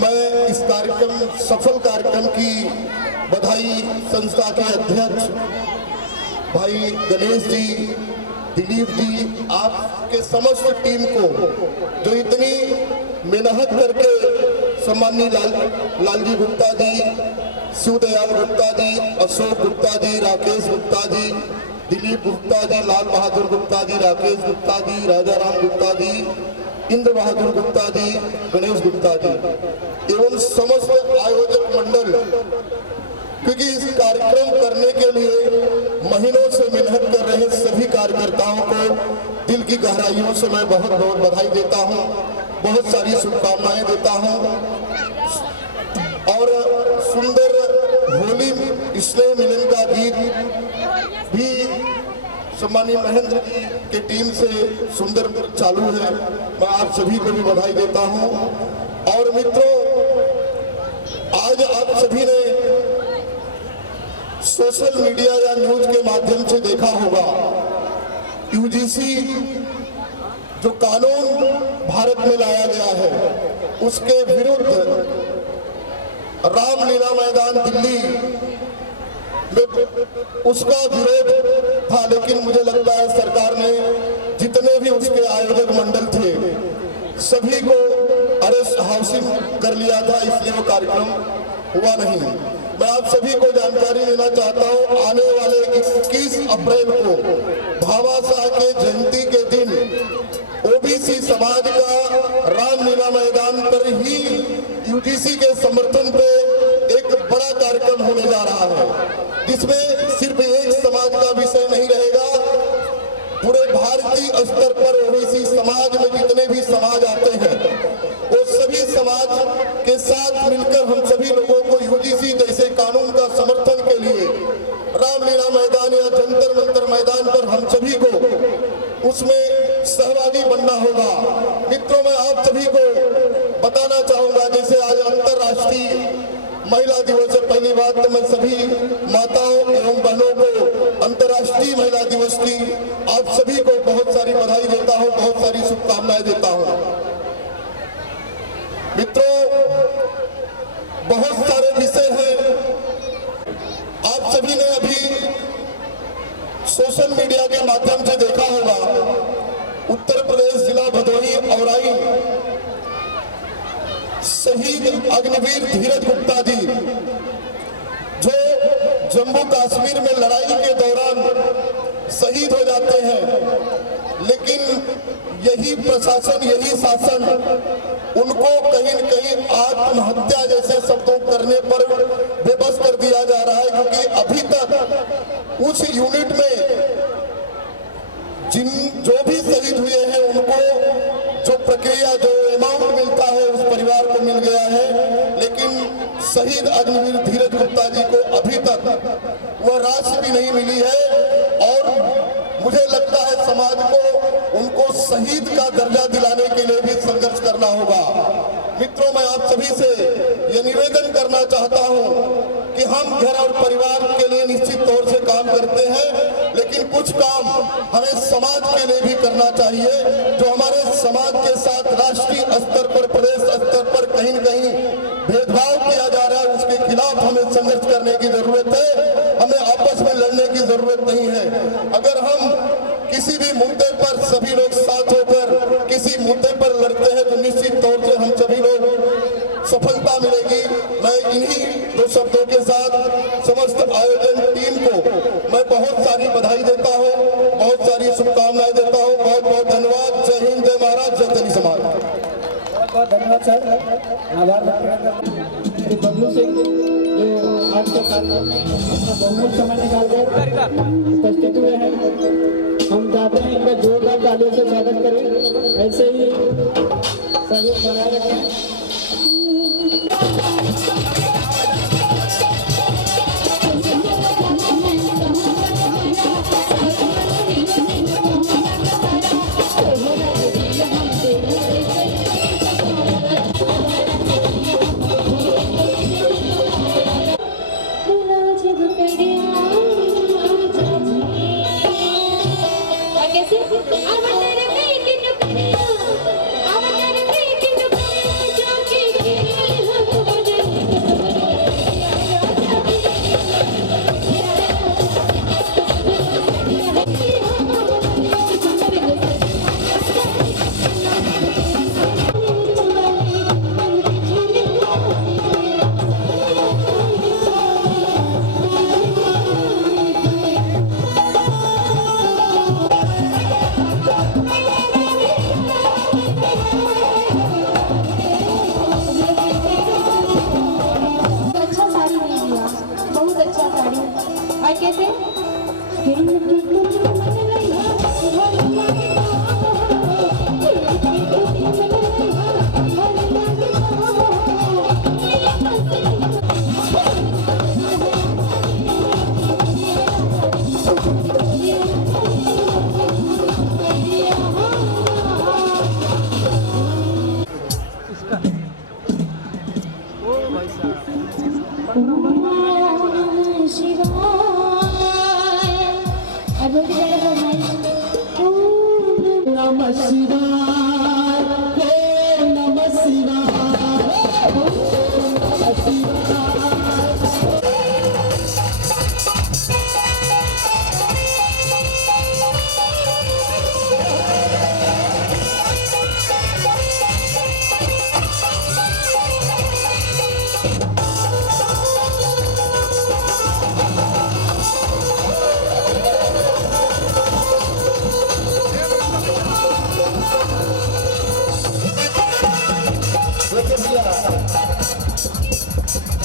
मैं इस कार्यक्रम सफल कार्यक्रम की बधाई संस्था के अध्यक्ष भाई गणेश जी, दिलीप जी, आपके समस्त टीम को जो इतनी मेहनत करके सम्माननीय लालजी गुप्ता जी, शिवदयाल गुप्ता जी, अशोक गुप्ता जी, राकेश गुप्ता जी, दिलीप गुप्ता जी, लाल बहादुर गुप्ता जी, राकेश गुप्ता जी, राजाराम गुप्ता जी, इंद्र बहादुर गुप्ता जी, गणेश गुप्ता जी एवं समस्त आयोजक मंडल, क्योंकि इस कार्यक्रम करने के लिए महीनों से मेहनत कर रहे सभी कार्यकर्ताओं को दिल की गहराइयों से मैं बहुत बहुत बधाई देता हूं, बहुत सारी शुभकामनाएं देता हूं और सुंदर होली स्नेह मिलन का गीत भी सम्मानीय महेंद्र जी के टीम से सुंदर चालू है। मैं आप सभी को भी बधाई देता हूं। और मित्रों, आज आप सभी ने सोशल मीडिया या न्यूज के माध्यम से देखा होगा, यूजीसी जो कानून भारत में लाया गया है उसके विरुद्ध रामलीला मैदान दिल्ली उसका विरोध था, लेकिन मुझे लगता है सरकार ने जितने भी उसके आयोजक मंडल थे सभी को अरेस्ट हाउसिंग कर लिया था, इसलिए वो कार्यक्रम हुआ नहीं। मैं आप सभी को जानकारी देना चाहता हूं, आने वाले 21 अप्रैल को भाभा के जयंती के दिन ओबीसी समाज का रामलीला मैदान पर ही यूजीसी के समर्थन पे एक बड़ा कार्यक्रम होने जा रहा है, जिसमें सिर्फ एक समाज का विषय नहीं रहेगा, पूरे भारतीय स्तर पर ओबीसी समाज में जितने भी समाज आते हैं वो सभी समाज के साथ मिलकर हम सभी लोगों को यूजीसी जैसे कानून का समर्थन के लिए रामलीला मैदान या जंतर मंतर मैदान पर हम सभी को उसमें सहभागी बनना होगा। मित्रों, मैं आप सभी को बताना चाहूंगा, जैसे आज अंतर्राष्ट्रीय महिला दिवस है, पहली बात तो मैं सभी माताओं एवं बहनों को अंतर्राष्ट्रीय महिला दिवस की आप सभी को बहुत सारी बधाई देता हूं, बहुत सारी शुभकामनाएं देता हूं। मित्रों, बहुत सारे विषय हैं। आप सभी ने अभी सोशल मीडिया के माध्यम से देखा होगा, उत्तर प्रदेश जिला भदोही औराई शहीद अग्निवीर धीरज गुप्ता जी जो जम्मू कश्मीर में लड़ाई के दौरान शहीद हो जाते हैं, लेकिन यही प्रशासन, यही शासन उनको कहीं न कहीं आत्महत्या जैसे शब्दों करने पर बेबस कर दिया जा रहा है, क्योंकि अभी तक उस यूनिट में जो भी शहीद हुए हैं उनको जो प्रक्रिया, जो अमाउंट मिलता है उस परिवार को मिल गया है, लेकिन शहीद अग्निवीर धीरज गुप्ता जी को अभी तक वह राशि भी नहीं मिली है। और मुझे लगता है समाज को उनको शहीद का दर्जा दिलाने के लिए भी संघर्ष करना होगा। मित्रों, मैं आप सभी से ये निवेदन करना चाहता हूं कि हम घर और परिवार के लिए निश्चित तौर से काम करते हैं, लेकिन कुछ काम हमें समाज के लिए भी करना चाहिए। जो हमारे समाज के साथ राष्ट्रीय स्तर पर, प्रदेश स्तर पर कहीं न कहीं भेदभाव किया जा रहा है, उसके खिलाफ हमें संघर्ष करने की जरूरत है, हमें आपस में लड़ने की जरूरत नहीं है। अगर हम किसी भी मुद्दे पर सभी लोग साथ होकर किसी मुद्दे पर लड़ते हैं तो निश्चित तौर से हम सभी लोग सफलता मिलेगी। मैं इन्हीं दो शब्दों के साथ समस्त आयोजन टीम को मैं बहुत सारी बधाई देता हूँ, बहुत सारी शुभकामनाएं देता हूँ। बहुत बहुत धन्यवाद। जय हिंद, जय महाराज, जय तनी समाज। बहुत बहुत धन्यवाद सर। आभार श्री बबलू सिंह जो आज के कार्यक्रम में अपना बहुमूल्य समय निकालकर उपस्थित हुए हैं। हम चाहते हैं इनका जोरदार तालियों से स्वागत करें, ऐसे ही सहयोग बनाए रखें।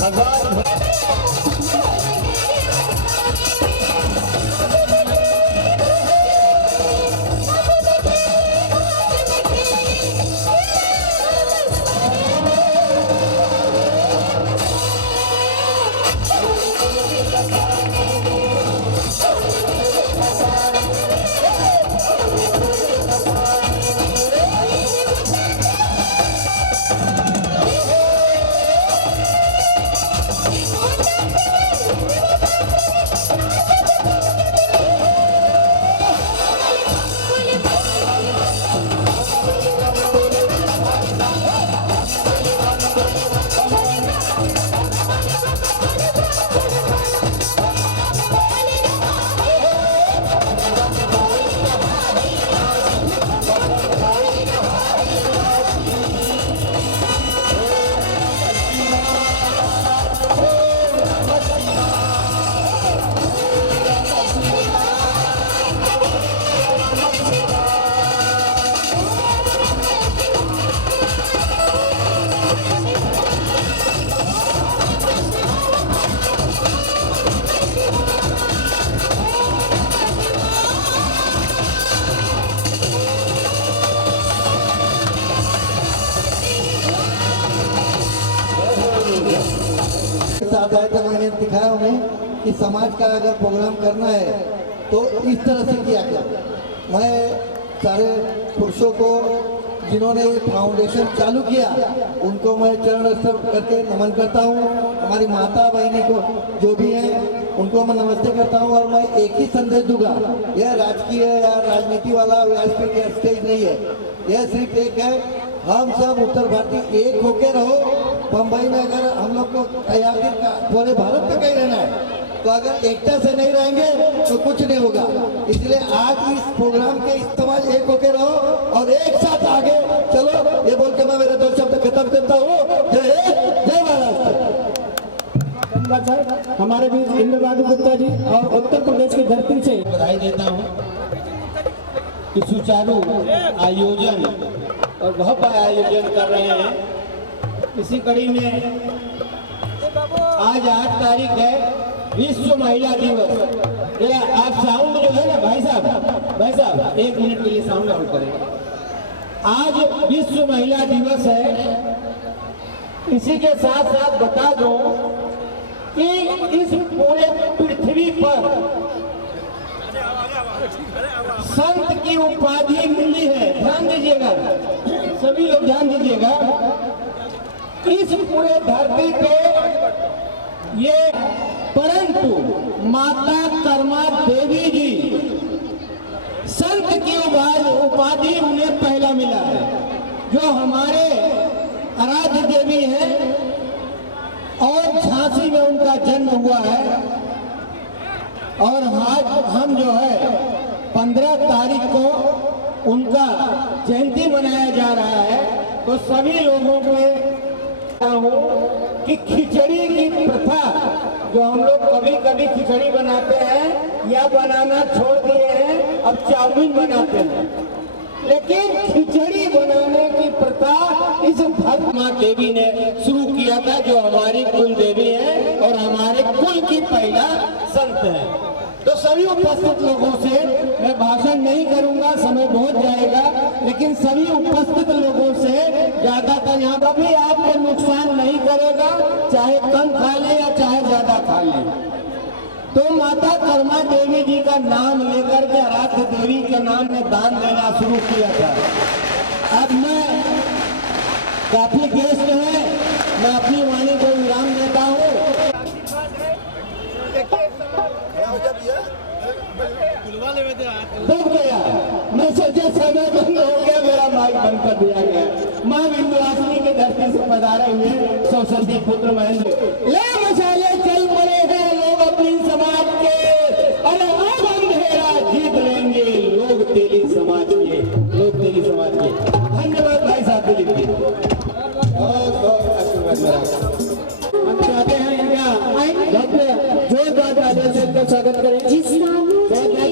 भगवान मैंने दिखाया उन्हें कि समाज का अगर प्रोग्राम करना है तो इस तरह से किया जाए। मैं सारे पुरुषों को जिन्होंने ये फाउंडेशन चालू किया उनको मैं चरण स्तर करके नमन करता हूँ। हमारी माता बहनी को जो भी हैं उनको मैं नमस्ते करता हूँ। और मैं एक ही संदेश दूंगा, यह राजकीय या राजनीति वाला व्यासपीठ या स्टेज नहीं है, यह सिर्फ एक है, हम सब उत्तर भारतीय एक होकर रहो। बम्बई में अगर हम लोग को पूरे भारत में कहीं रहना है तो अगर एकता से नहीं रहेंगे तो कुछ नहीं होगा। इसलिए आज इस प्रोग्राम के इस्तेमाल एक होकर रहो और एक साथ आगे चलो। ये बोल के मैं मेरे दो शब्द खत्म करता हूँ। जय हिंद, जय महाराष्ट्र। हमारे बीच इंद्रबाबू गुप्ता जी और उत्तर प्रदेश की धरती से बधाई देता हूँ कि सुचारू आयोजन और बहुत बड़ा आयोजन कर रहे हैं। इसी कड़ी में आज 8 तारीख है, विश्व महिला दिवस। जरा आप साउंड जो है ना भाई साहब 1 मिनट के लिए साउंड आउट करें। आज विश्व महिला दिवस है। इसी के साथ साथ बता दो कि इस पूरे पृथ्वी पर संत की उपाधि मिली है। ध्यान दीजिएगा, सभी लोग ध्यान दीजिएगा। इस पूरे धरती पे ये परंतु माता कर्मा देवी जी संत की उपाधि उन्हें पहला मिला है, जो हमारे आराध्य देवी हैं और झांसी में उनका जन्म हुआ है। और आज हम जो है 15 तारीख को उनका जयंती मनाया जा रहा है। तो सभी लोगों को कि खिचड़ी की प्रथा जो हम लोग कभी कभी खिचड़ी बनाते हैं या बनाना छोड़ दिए हैं, अब चाउमीन बनाते हैं, लेकिन खिचड़ी बनाने की प्रथा इस धर्म माँ देवी ने शुरू किया था, जो हमारी कुल देवी है और हमारे कुल की पहला संत है। तो सभी उपस्थित लोगों से मैं भाषण नहीं करूंगा, समय बहुत जाएगा, लेकिन सभी उपस्थित लोगों से ज्यादातर यहाँ पर भी आपको नुकसान नहीं करेगा, चाहे कम खा ले या चाहे ज्यादा खा ले। तो माता कर्मा देवी जी का नाम लेकर के आराध्य देवी के नाम में दान देना शुरू किया था। अब मैं काफी गेस्ट हैं, मैं अपनी वाणी को विराम देता हूँ। डूब गया, मैं सोचा समय बंद हो गया, मेरा माइक बंद कर दिया गया। माँ विंध्यवासिनी के धरती से पधारे हुए सरस्वती पुत्र महेंद्र ले मसाले चल पड़े हैं लोग अपनी समाज के, अरे अब अंधेरा जीत लेंगे लोग तेली समाज के, लोग तेली समाज के। धन्यवाद भाई साहब दिलीप जी, बहुत बहुत आशीर्वाद। हम चाहते हैं जोरदार तालियों से इनका स्वागत करें। धन्यवाद।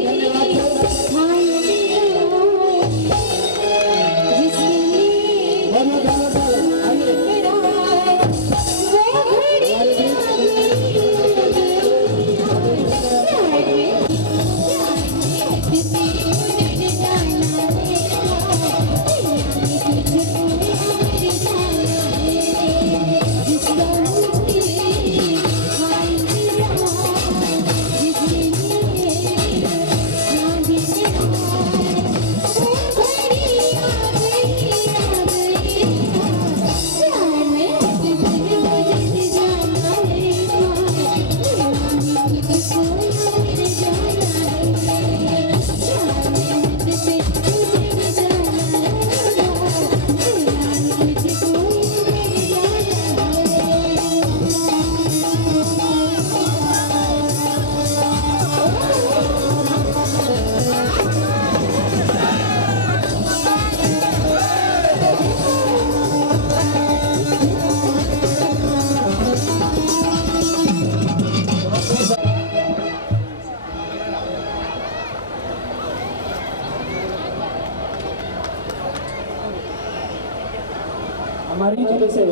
हमारी जिले से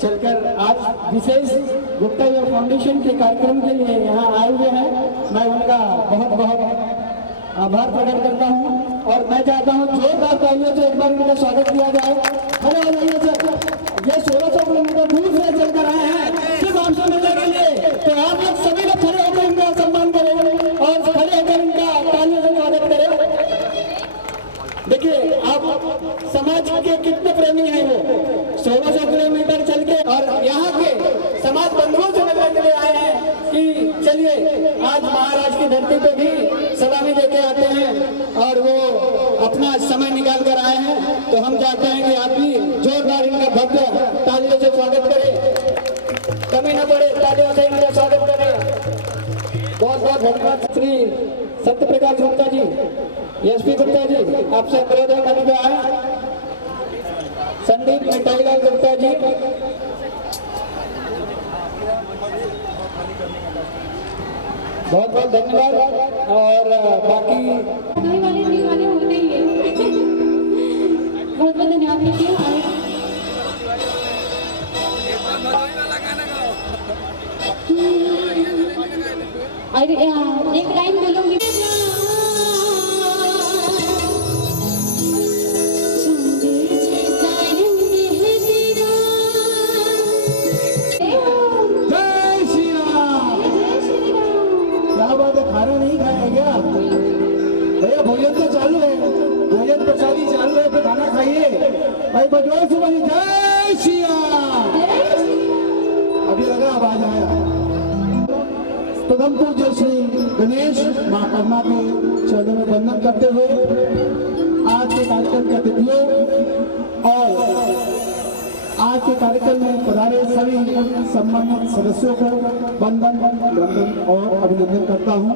चलकर आज विशेष गुप्ता युवा फाउंडेशन के कार्यक्रम के लिए यहाँ आए हुए हैं। मैं उनका बहुत बहुत आभार प्रकट करता हूँ और मैं चाहता हूँ जोरदार तालियों से एक बार उनका स्वागत किया जाए। हेलो भैया सर, ये 1600 किलोमीटर दूर से चलकर आए हैं सिर्फ आपसे मिलने के लिए, तो आप लोग सभी लोग खड़े होकर इनका सम्मान करें और खड़े होकर इनका तालियों से स्वागत करें। देखिए आप समाज के कितने प्रेमी हैं, वो 1600 किलोमीटर चल के और यहाँ के समाज बंधुओं से मिलने के लिए आए हैं कि चलिए आज महाराज की धरती पे भी सलामी देके आते हैं और वो अपना समय निकाल कर आए हैं। तो हम चाहते हैं कि आप भी जोरदार इनका भव्य तालियों से स्वागत करें, कमी न पड़े, तालियों से इनका स्वागत करें। बहुत बहुत धन्यवाद। श्री सत्य प्रकाश गुप्ता जी, एसपी गुप्ता जी, आपसे अनुरोध है करने पे आए। संदीप मिठाईलाल गुप्ता जी, बहुत बहुत धन्यवाद। और बाकी वाले होते ही है। बहुत बहुत धन्यवाद कीजिए। एक लाइन बोलूंगी। खाना नहीं खाया क्या भैया? भोजन तो चालू है, भोजन प्रसादी चालू है, फिर खाना खाइए भाई। बजवाई से बनी जय श्री राम। अभी लगा आवाज आया। प्रथम पूज्य श्री गणेश मां कर्मा के चरणों में वंदन करते हुए आज के कार्यक्रम के अतिथियों और आज के कार्यक्रम में पधारे सभी सम्मानित सदस्यों को वंदन और अभिनंदन करता हूं।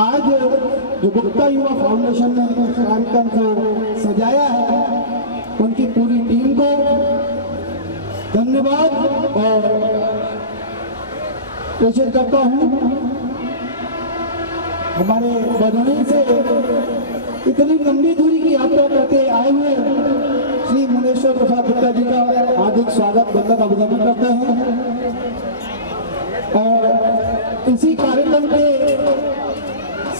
आज जो गुप्ता युवा फाउंडेशन ने कार्यक्रम को सजाया है, उनकी पूरी टीम को धन्यवाद और प्रेषित करता हूं। हमारे बरौनी से इतनी लंबी दूरी की यात्रा करके आए हुए श्री मुनेश्वर प्रसाद गुप्ता जी का हार्दिक स्वागत वंदन अभिनंदन करते हैं। और इसी कार्यक्रम के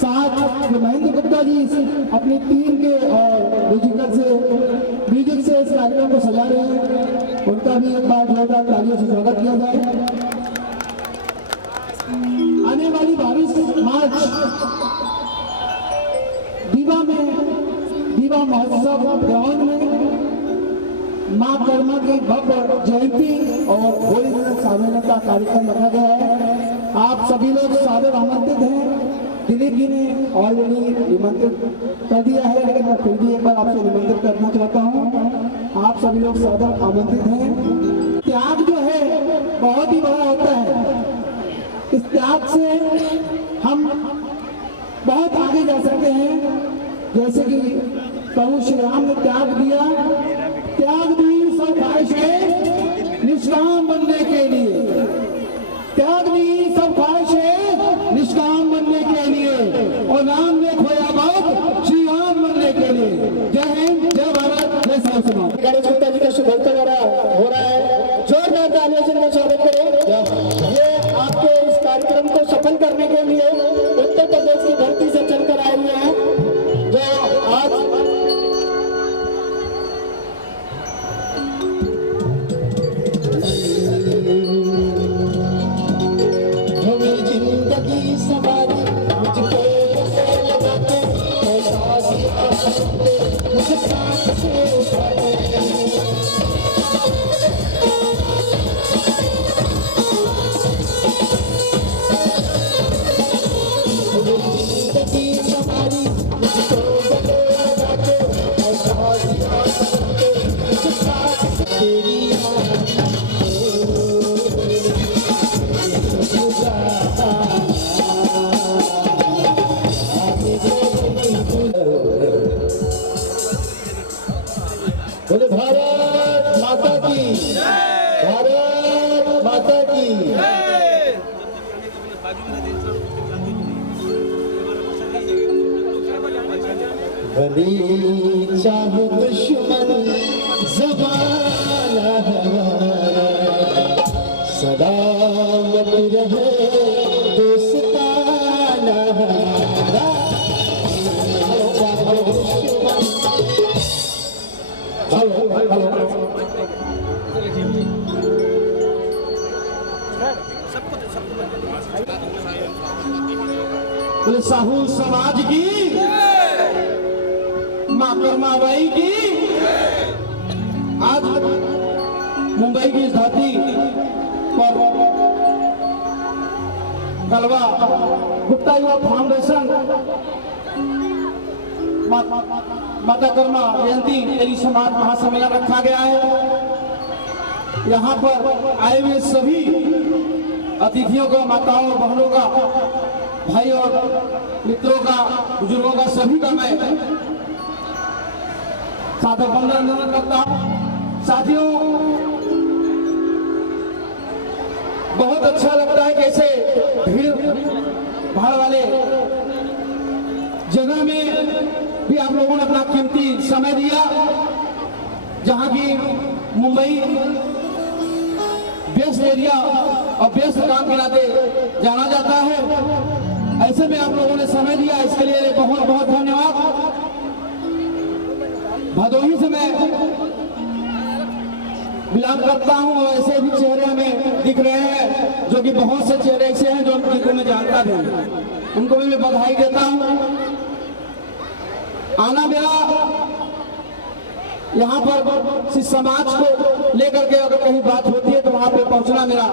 साथ महेंद्र गुप्ता जी अपनी टीम के और म्यूजिक से इस कार्यक्रम को सजा रहे हैं, उनका भी एक बार जोरदार तालियों से स्वागत किया जाए। आने वाली 22 मार्च दीवा महोत्सव ग्राउंड में मां कर्मा की भव्य जयंती और होली मिलन सम्मेलन का कार्यक्रम रखा गया है। आप सभी लोग सादर आमंत्रित हैं। दिलीप जी ने ऑलरेडी निमंत्रित कर दिया है, लेकिन मैं फिर भी एक बार आपसे निमंत्रित करना चाहता हूं। आप सभी लोग सादर आमंत्रित हैं। त्याग जो है बहुत ही बड़ा होता है। इस त्याग से हम बहुत आगे जा सकते हैं। जैसे कि प्रभु श्री राम ने त्याग दिया, त्याग दी सब ख्वाहिशें निष्काम बनने के लिए, त्याग दी सब ख्वाहिशें निष्काम बनने के लिए, और राम ने खोया बहुत श्री राम बनने के लिए। जय हिंद, जय भारत, जय सर्वसमा। गणेश गुप्ता जी का शुभोत्सव हो रहा है, जोरदार तालियों से इनका स्वागत करें। ये आपके इस कार्यक्रम को सफल करने के लिए उत्तर प्रदेश की धरती से चलकर आए हुए हैं, जो आज जिंदगी सवारी मुझको लगा के मुझे साथ से बोले भारत माता की, भारत माता की। भली चाहे दुश्मन ज़माना हमारा, सलामत रहे दोस्ताना हमारा। बोले साहू समाज की, माँ कर्माबाई की। आज मुंबई की इस धरती पर गलवा गुप्ता युवा फाउंडेशन माता कर्मा जयंती तेरी समाज महासम्मेलन रखा गया है। यहाँ पर आए हुए सभी अतिथियों का, माताओं और बहनों का, भाई और मित्रों का, बुजुर्गों का, सभी का मैं सादर वंदन करता हूँ। साथियों, बहुत अच्छा लगता है कैसे भीड़ भाड़ वाले जगह में भी आप लोगों ने अपना कीमती समय दिया, जहाँ की मुंबई व्यस्त एरिया और व्यस्त काम के नाते जाना जाता है। ऐसे में आप लोगों ने समय दिया, इसके लिए बहुत बहुत धन्यवाद। भदोही से मैं बिलोंग करता हूँ और ऐसे भी चेहरे हमें दिख रहे हैं, जो कि बहुत से चेहरे ऐसे हैं जिनको मैं जानता भी, उनको भी मैं बधाई देता हूँ। आना मेरा यहाँ पर इस समाज को लेकर के अगर कहीं बात होती है तो वहाँ पे पहुँचना मेरा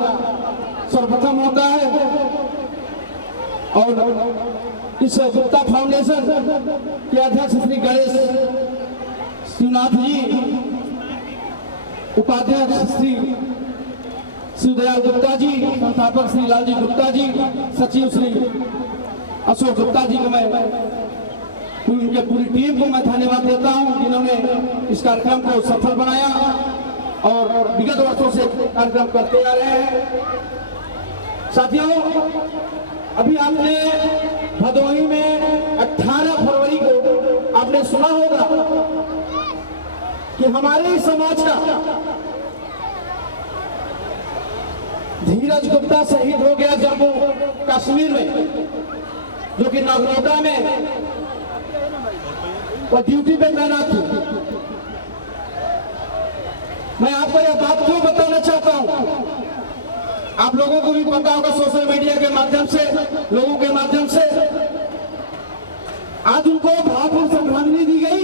सर्वप्रथम होता है। और इस गुप्ता फाउंडेशन के अध्यक्ष श्री गणेश शिवनाथ जी, उपाध्यक्ष श्री शिवदयाल गुप्ता जी, संस्थापक श्री लालजी गुप्ता जी, सचिव श्री अशोक गुप्ता जी को मैं, उनके पूरी टीम को मैं धन्यवाद देता हूं, जिन्होंने इस कार्यक्रम को सफल बनाया और विगत वर्षों से कार्यक्रम करते आ रहे हैं। साथियों, अभी आपने भदोही में 18 फरवरी को आपने सुना होगा कि हमारे ही समाज का धीरज गुप्ता शहीद हो गया जम्मू कश्मीर में, जो कि नगरोटा में वो ड्यूटी पे तैनात थी। मैं आपको यह बात क्यों बताना चाहता हूं, आप लोगों को भी पता होगा सोशल मीडिया के माध्यम से, लोगों के माध्यम से आज उनको भावपूर्ण श्रद्धांजलि दी गई।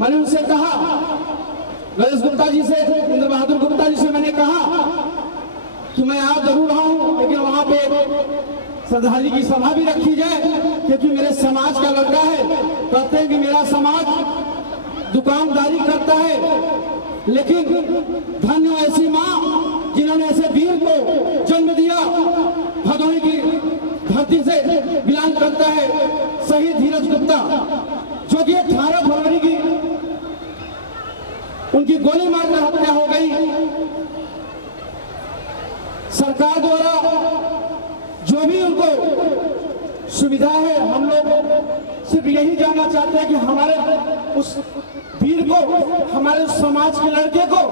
मैंने उनसे कहा, गणेश गुप्ता जी से, इंद्र बहादुर गुप्ता जी से मैंने कहा कि मैं आप जरूर आऊं, लेकिन वहां पे श्रद्धांजलि की सभा भी रखी जाए, क्योंकि मेरे समाज का लड़का है। कहते हैं कि मेरा समाज दुकानदारी करता है, लेकिन धन्य ऐसी माँ जिन्होंने ऐसे वीर को जन्म दिया। भदोही की धरती से बिलोंग करता है शहीद धीरज गुप्ता, जो कि 18 फरवरी की उनकी गोली मारकर हत्या हो गई। सरकार द्वारा जो भी उनको सुविधा है, हम लोग सिर्फ यही जानना चाहते हैं कि हमारे उस वीर को, हमारे उस समाज के लड़के को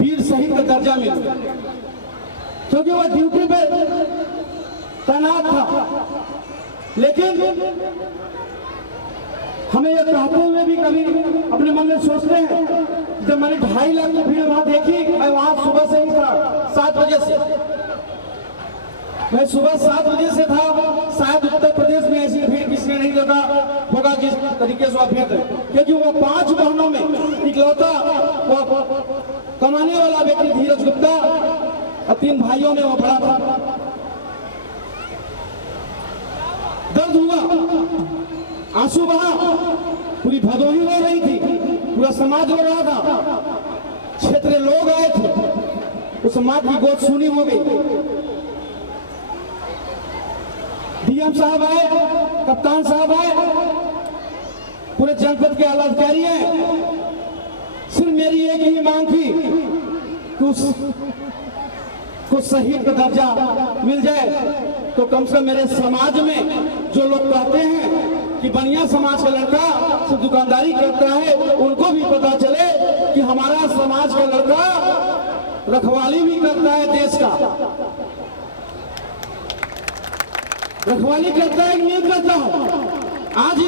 वीर शहीद का दर्जा मिले, क्योंकि वह ड्यूटी पे तैनात था। लेकिन हमें यह कहते हुए भी कभी अपने मन में सोचते हैं, जब मैंने 2.5 लाख की भीड़ वहां देखी, मैं वहां सुबह से ही था, 7 बजे से मैं सुबह 7 बजे से था। शायद उत्तर प्रदेश में ऐसी भीड़ किसी ने नहीं देखा होगा जिस तरीके से वह भीड़ है, क्योंकि वो 5 बहनों में इकलौता कमाने वाला व्यक्ति धीरज गुप्ता और 3 भाइयों में वो बड़ा था। दर्द हुआ, आंसू बहा, पूरी भदोही रो रही थी, पूरा समाज रो रहा था, क्षेत्रीय लोग आए थे, उस समाज की गोद सुनी हो गई। डीएम साहब आए, कप्तान साहब आए, पूरे जनपद के आला अधिकारी आए। सिर्फ मेरी एक ही मांग थी कि उसको शहीद का दर्जा मिल जाए, तो कम से कम मेरे समाज में जो लोग कहते हैं कि बनिया समाज का लड़का सिर्फ दुकानदारी करता है, उनको भी पता चले कि हमारा समाज का लड़का रखवाली भी करता है देश का। रखवाली करता है कि नहीं करता हूँ? आज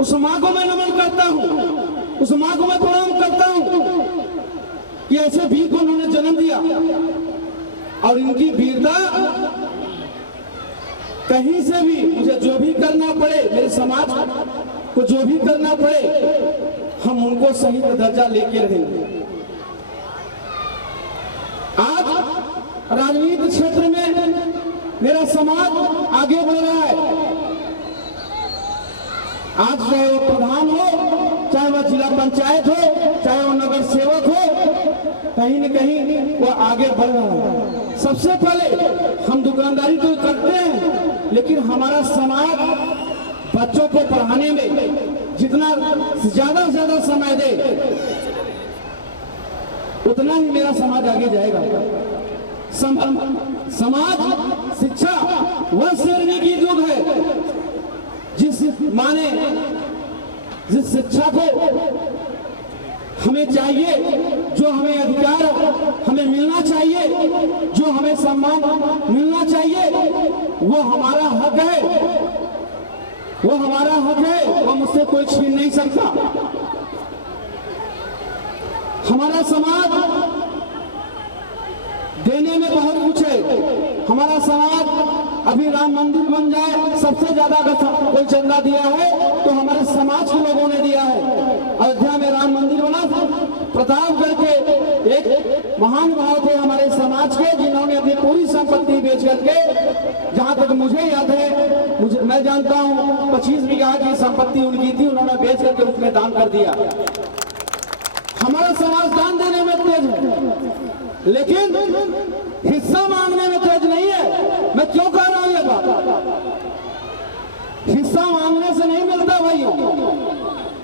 उस माँ को मैं नमन करता हूँ, उस माँ को मैं प्रणाम करता हूँ कि ऐसे वीर को उन्होंने जन्म दिया और इनकी वीरता कहीं से भी मुझे जो भी करना पड़े, मेरे समाज को जो भी करना पड़े, हम उनको सही दर्जा लेके रहेंगे। आज राजनीति क्षेत्र में मेरा समाज आगे बढ़ रहा है। आज चाहे वो प्रधान हो, चाहे वह जिला पंचायत हो, चाहे वो नगर सेवक हो, कहीं न कहीं वो आगे बढ़ रहा है। सबसे पहले हम दुकानदारी तो करते हैं, लेकिन हमारा समाज बच्चों को पढ़ाने में जितना ज्यादा से ज्यादा समय दे, उतना ही मेरा समाज आगे जाएगा। समाज शिक्षा वह श्रेणी की युग है जिस माने जिस शिक्षा को हमें चाहिए, जो हमें अधिकार हमें मिलना चाहिए, जो हमें सम्मान मिलना चाहिए, वो हमारा हक है, वो हमारा हक है, वो मुझसे कोई छीन नहीं सकता। हमारा समाज देने में बहुत कुछ है। हमारा समाज अभी राम मंदिर बन जाए, सबसे ज्यादा अगर कोई चंदा दिया है तो हमारे समाज के लोगों ने दिया है। अयोध्या में राम मंदिर बना था, प्रतापगढ़ के एक महान भाव थे हमारे समाज के, जिन्होंने अपनी पूरी संपत्ति बेच करके, जहां तक मुझे याद है, मैं जानता हूं 25 बीघा की संपत्ति उनकी थी, उन्होंने बेच करके उसमें दान कर दिया। हमारा समाज दान देने में तेज है, लेकिन हिस्सा मांगने में तेज नहीं है। मैं क्यों कह रहा हूं ये बात? हिस्सा मांगने से नहीं मिलता भाइयों,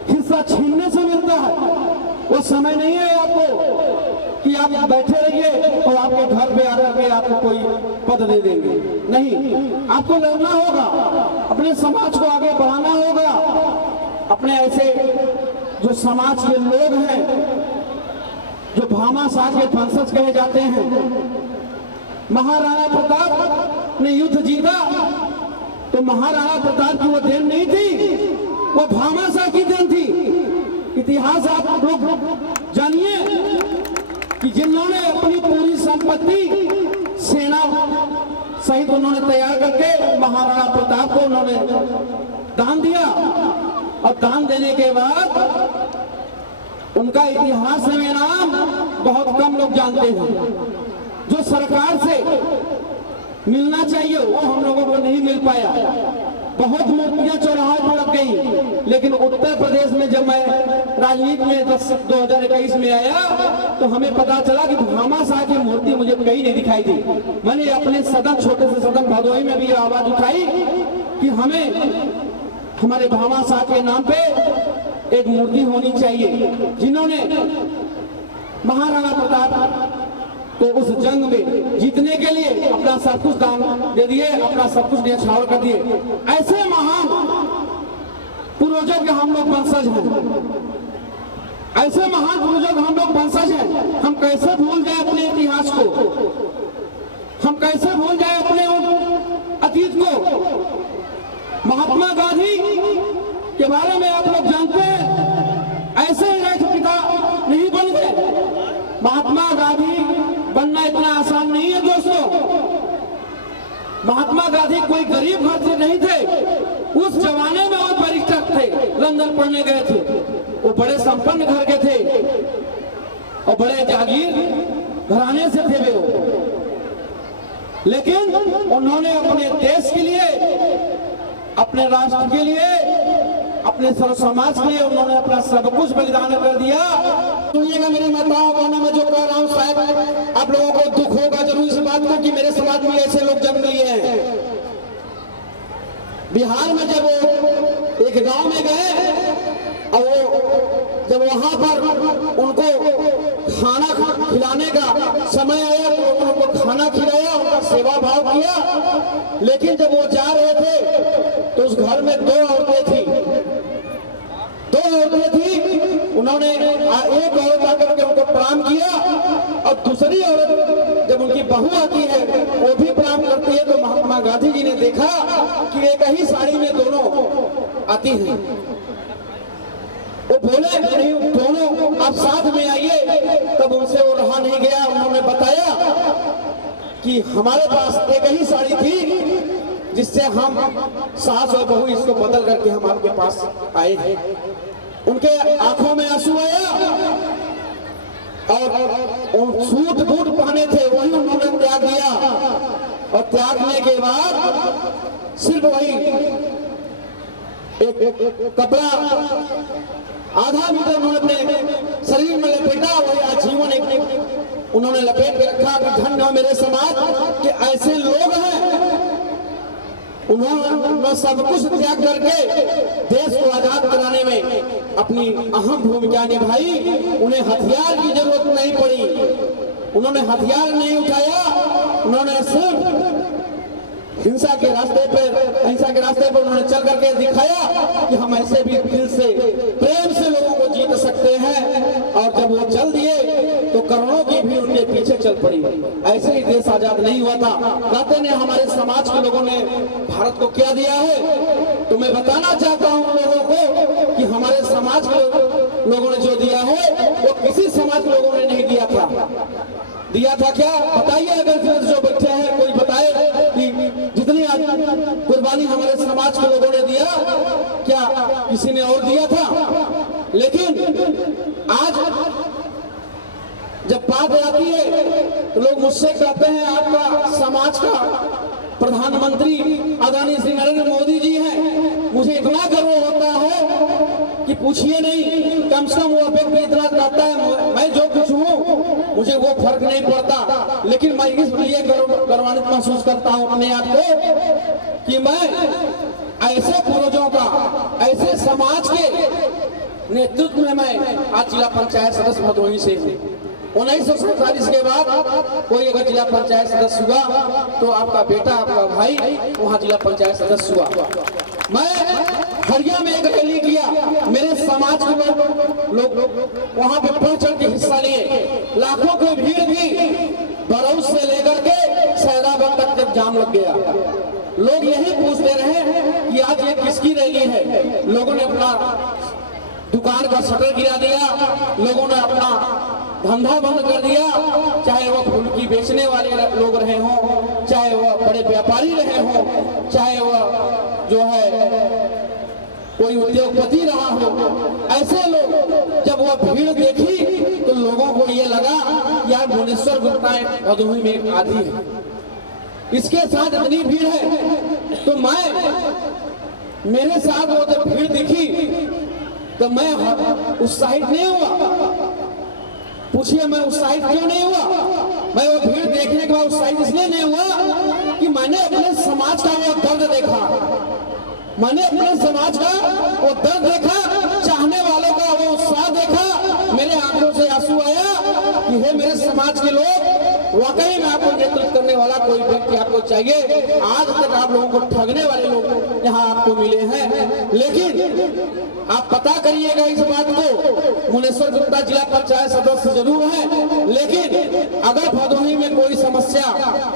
हिस्सा छीनने से मिलता है। वो समय नहीं है आपको कि आप बैठे रहिए और आपके घर पे आकर के आपको कोई पद दे देंगे। नहीं, आपको लड़ना होगा, अपने समाज को आगे बढ़ाना होगा। अपने ऐसे जो समाज के लोग हैं, जो भामाशाह के वंशज कहे जाते हैं, महाराणा प्रताप ने युद्ध जीता तो महाराणा प्रताप की वो देन नहीं थी, वो भामाशाह की देन थी। इतिहास आप लोग जानिए कि जिन्होंने अपनी पूरी संपत्ति सेना सहित उन्होंने तैयार करके महाराणा प्रताप को उन्होंने दान दिया, और दान देने के बाद उनका इतिहास में नाम बहुत कम लोग जानते हैं। जो सरकार से मिलना चाहिए वो हम लोगों को नहीं मिल पाया। बहुत मूर्तियां चौराहे पर लग गई, लेकिन उत्तर प्रदेश में जब मैं राजनीति में 2021 में आया तो हमें पता चला कि भामाशाह की मूर्ति मुझे कहीं नहीं दिखाई दी। मैंने अपने सदन, छोटे से सदन भदोही में भी आवाज उठाई कि हमें हमारे भामाशाह के नाम पे एक मूर्ति होनी चाहिए, जिन्होंने महाराणा प्रताप को उस जंग में जीतने के लिए अपना सब कुछ दान दे दिए, अपना सब कुछ न्यौछावर कर दिए। ऐसे महान पूर्वजों के हम लोग वंशज हैं, ऐसे महान पूर्वजों के हम लोग वंशज हैं। हम कैसे भूल जाए अपने इतिहास को, हम कैसे भूल जाए अपने अतीत को। महात्मा गांधी के बारे में आप लोग जानते हैं, ऐसे राष्ट्रपिता नहीं बन गए। महात्मा गांधी बनना इतना आसान नहीं है दोस्तों। महात्मा गांधी कोई गरीब घर से नहीं थे, उस जमाने में वो बैरिस्टर थे, लंदन पढ़ने गए थे। वो बड़े संपन्न घर के थे और बड़े जागीर घराने से थे वो, लेकिन उन्होंने अपने देश के लिए, अपने राष्ट्र के लिए, अपने सर्व समाज के लिए उन्होंने अपना सब कुछ बलिदान कर दिया। सुनिएगा मेरी माताओं बहनों, मैं जो कह रहा हूँ शायद आप लोगों को दुख होगा जरूर इस बात को कि मेरे समाज में ऐसे लोग जन्म लिए हैं। बिहार में जब वो एक गांव में गए और वो जब वहां पर उनको खाना खिलाने का समय आया तो उनको खाना खिलाया, उनका सेवा भाव किया। लेकिन जब वो जा रहे थे तो उस घर में 2 औरतें थी, उन्होंने एक औरत आकर के उनको प्रणाम किया और दूसरी औरत जब उनकी बहू आती है वो भी प्रणाम करती है, तो महात्मा गांधी जी ने देखा कि एक ही साड़ी में दोनों आती हैं। वो बोले नहीं दोनों आप साथ में आइए। तब उनसे वो रहा नहीं गया, उन्होंने बताया कि हमारे पास एक ही साड़ी थी जिससे हम सास और बहू इसको बदल करके हम आपके पास आए हैं। उनके आंखों में आंसू आया और सूट बूट पहने थे वही उन्होंने त्याग दिया, और त्यागने के बाद सिर्फ वही एक कपड़ा आधा मीटर उन्होंने अपने शरीर में लपेटा, वही आजीवन एक उन्होंने लपेट के रखा कि धन्य हो मेरे समाज के ऐसे लोग हैं। उन्होंने सब कुछ त्याग करके देश को आजाद कराने में अपनी अहम भूमिका निभाई। उन्हें हथियार की जरूरत नहीं पड़ी, उन्होंने हथियार नहीं उठाया, उन्होंने सिर्फ हिंसा के रास्ते पर उन्होंने चल करके दिखाया कि हम ऐसे भी दिल से प्रेम से लोगों को जीत सकते हैं। और जब वो चल दिए तो करोड़ों की भी उनके पीछे चल पड़ी। ऐसे ही देश आजाद नहीं हुआ था। कहते ने हमारे समाज के लोगों ने भारत को क्या दिया है, तो मैं बताना चाहता हूँ लोगों को कि हमारे समाज के लोगों ने जो दिया है वो किसी समाज के लोगों ने नहीं दिया था क्या बताइए। अगर जो बैठे हैं कोई बताए कि जितनी कुर्बानी हमारे समाज के लोगों ने दिया क्या किसी ने और दिया था? लेकिन आज जब बात आती है तो लोग मुझसे कहते हैं आपका समाज का प्रधानमंत्री आदरणीय श्री नरेंद्र मोदी जी हैं। मुझे इतना गर्व होता है कि पूछिए नहीं, कम से कम वो व्यक्ति इतना कहता है मैं जो कुछ हूँ मुझे वो फर्क नहीं पड़ता। लेकिन मैं इसलिए गौरवान्वित महसूस करता हूँ अपने आप को कि मैं ऐसे पूर्वजों का, ऐसे समाज के नेतृत्व में मैं आज जिला पंचायत सदस्य भदोही से 1947 के बाद कोई अगर जिला पंचायत सदस्य हुआ तो आपका बेटा, आपका भाई वहाँ जिला पंचायत सदस्य हुआ। मैं हरिया में एक रैली किया, मेरे समाज के लोग वहाँ पे बढ़ चढ़ के हिस्सा लिए। लाखों की भीड़ थी, बरौज से लेकर के सैदाबाद तक जब जाम लग गया। लोग यही पूछते रहे कि आज ये किसकी रैली है। लोगों ने अपना दुकान का शटर गिरा दिया, लोगों ने अपना धंधा बंद कर दिया, चाहे वो फूल की बेचने वाले लोग रहे हों, चाहे वो बड़े व्यापारी रहे हों, चाहे वो जो है कोई उद्योगपति रहा हो। ऐसे लोग जब वो भीड़ देखी तो लोगों को ये लगा यार भुवनेश्वर गुप्ता भदोही में एक आदि है, इसके साथ इतनी भीड़ है। तो मैं मेरे साथ वो जब भीड़ दिखी तो मैं उत्साहित नहीं हुआ। पूछिए मैं उत्साहित क्यों नहीं हुआ? मैं वो भीड़ देखने के बाद उत्साहित इसलिए नहीं हुआ कि मैंने अपने समाज का वो दर्द देखा, मैंने अपने समाज का वो दर्द देखा, चाहने वालों का वो उत्साह देखा। मेरे आंखों से आंसू आया कि हे मेरे समाज के लोग, वाकई में आपको नेतृत्व करने वाला कोई व्यक्ति आपको चाहिए। आज तक आप लोगों को ठगने वाले लोग यहाँ आपको मिले हैं, लेकिन आप पता करिएगा इस बात को। भुवनेश्वर गुप्ता जिला पंचायत सदस्य जरूर है, लेकिन अगर भदोही में कोई समस्या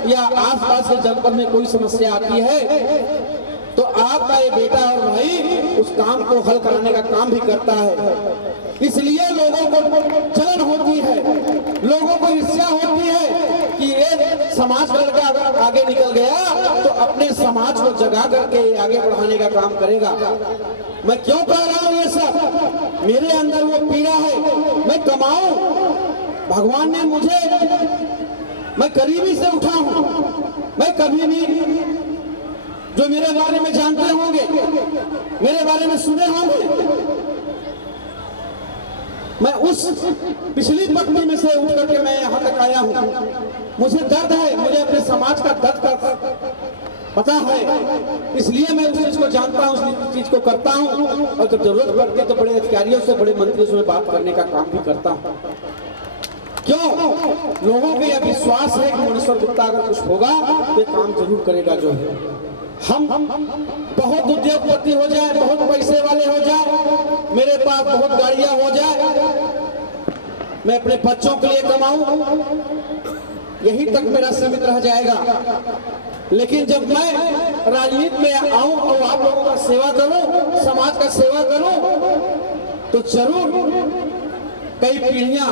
या आसपास के जनपद में कोई समस्या आती है तो आपका ये बेटा और भाई उस काम को हल कराने का काम भी करता है। इसलिए लोगों को जलन होती है, लोगों को ईर्ष्या होती है कि ये समाज का लड़का अगर आगे निकल गया तो अपने समाज को जगा करके आगे बढ़ाने का काम करेगा। मैं क्यों कह रहा हूँ ये सब? मेरे अंदर वो पीड़ा है, मैं कमाऊं, भगवान ने मुझे, मैं गरीबी से उठा हूं। मैं कभी भी, जो मेरे बारे में जानते होंगे, मेरे बारे में सुने होंगे, मैं उस पिछली पत्नी में से उठ करके मैं यहाँ तक आया हूँ। मुझे दर्द है, मुझे अपने समाज का दर्द का पता है, इसलिए मैं उस चीज को जानता हूँ, उस चीज को करता हूँ। और जब जरूरत पड़ती है तो बड़े अधिकारियों से, बड़े मंत्रियों से बात करने का काम भी करता हूँ। क्यों? लोगों को यह विश्वास है कि भुवनेश्वर गुप्ता अगर कुछ होगा तो काम जरूर करेगा। जो है हम बहुत उद्योगपति हो जाए, बहुत पैसे वाले हो जाए, मेरे पास बहुत गाड़ियां हो जाए, मैं अपने बच्चों के लिए कमाऊं, यही तक मेरा सीमित रह जाएगा। लेकिन जब मैं राजनीति में आऊं और आप लोगों का सेवा करूं, समाज का सेवा करूं, तो जरूर कई पीढ़ियां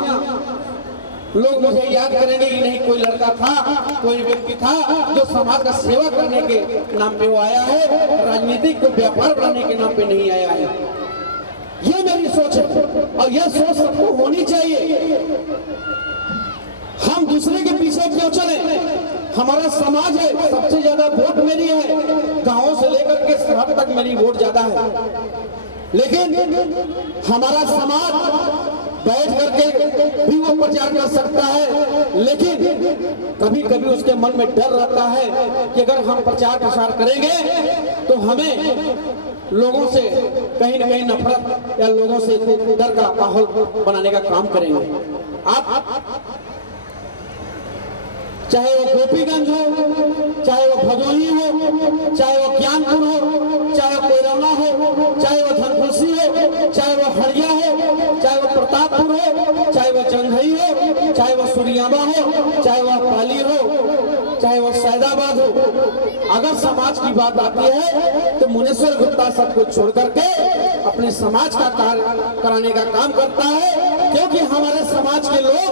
लोग मुझे याद करेंगे कि नहीं, कोई लड़का था, कोई व्यक्ति था जो समाज का सेवा करने के नाम पे वो आया है, राजनीतिक को व्यापार बनाने के नाम पे नहीं आया है। ये मेरी सोच है और यह सोच सबको होनी चाहिए। हम दूसरे के पीछे क्यों चले? हमारा समाज है, सबसे ज्यादा वोट मेरी है, गांवों से लेकर के शहर तक मेरी वोट ज्यादा है। लेकिन हमारा समाज बैठ करके भी वो प्रचार कर सकता है, लेकिन कभी कभी उसके मन में डर रहता है कि अगर हम प्रचार प्रसार करेंगे तो हमें लोगों से कहीं न कहीं नफरत या लोगों से डर का माहौल बनाने का काम करेंगे। आप चाहे वो गोपीगंज हो, चाहे वो भदोही हो, चाहे वो ज्ञानपुर हो, चाहे वो कोयरौना हो, चाहे वो धनकुलसी हो, चाहे वो हड़िया हो, चाहे वो प्रतापपुर हो, चाहे वो जंघई हो, चाहे वो सूर्याबा हो, चाहे वो पाली हो, चाहे वो सैदाबाद हो, अगर समाज की बात आती है तो मुनेश्वर गुप्ता सब कुछ छोड़ करके अपने समाज का कार्य कराने का काम करता है। क्योंकि हमारे समाज के लोग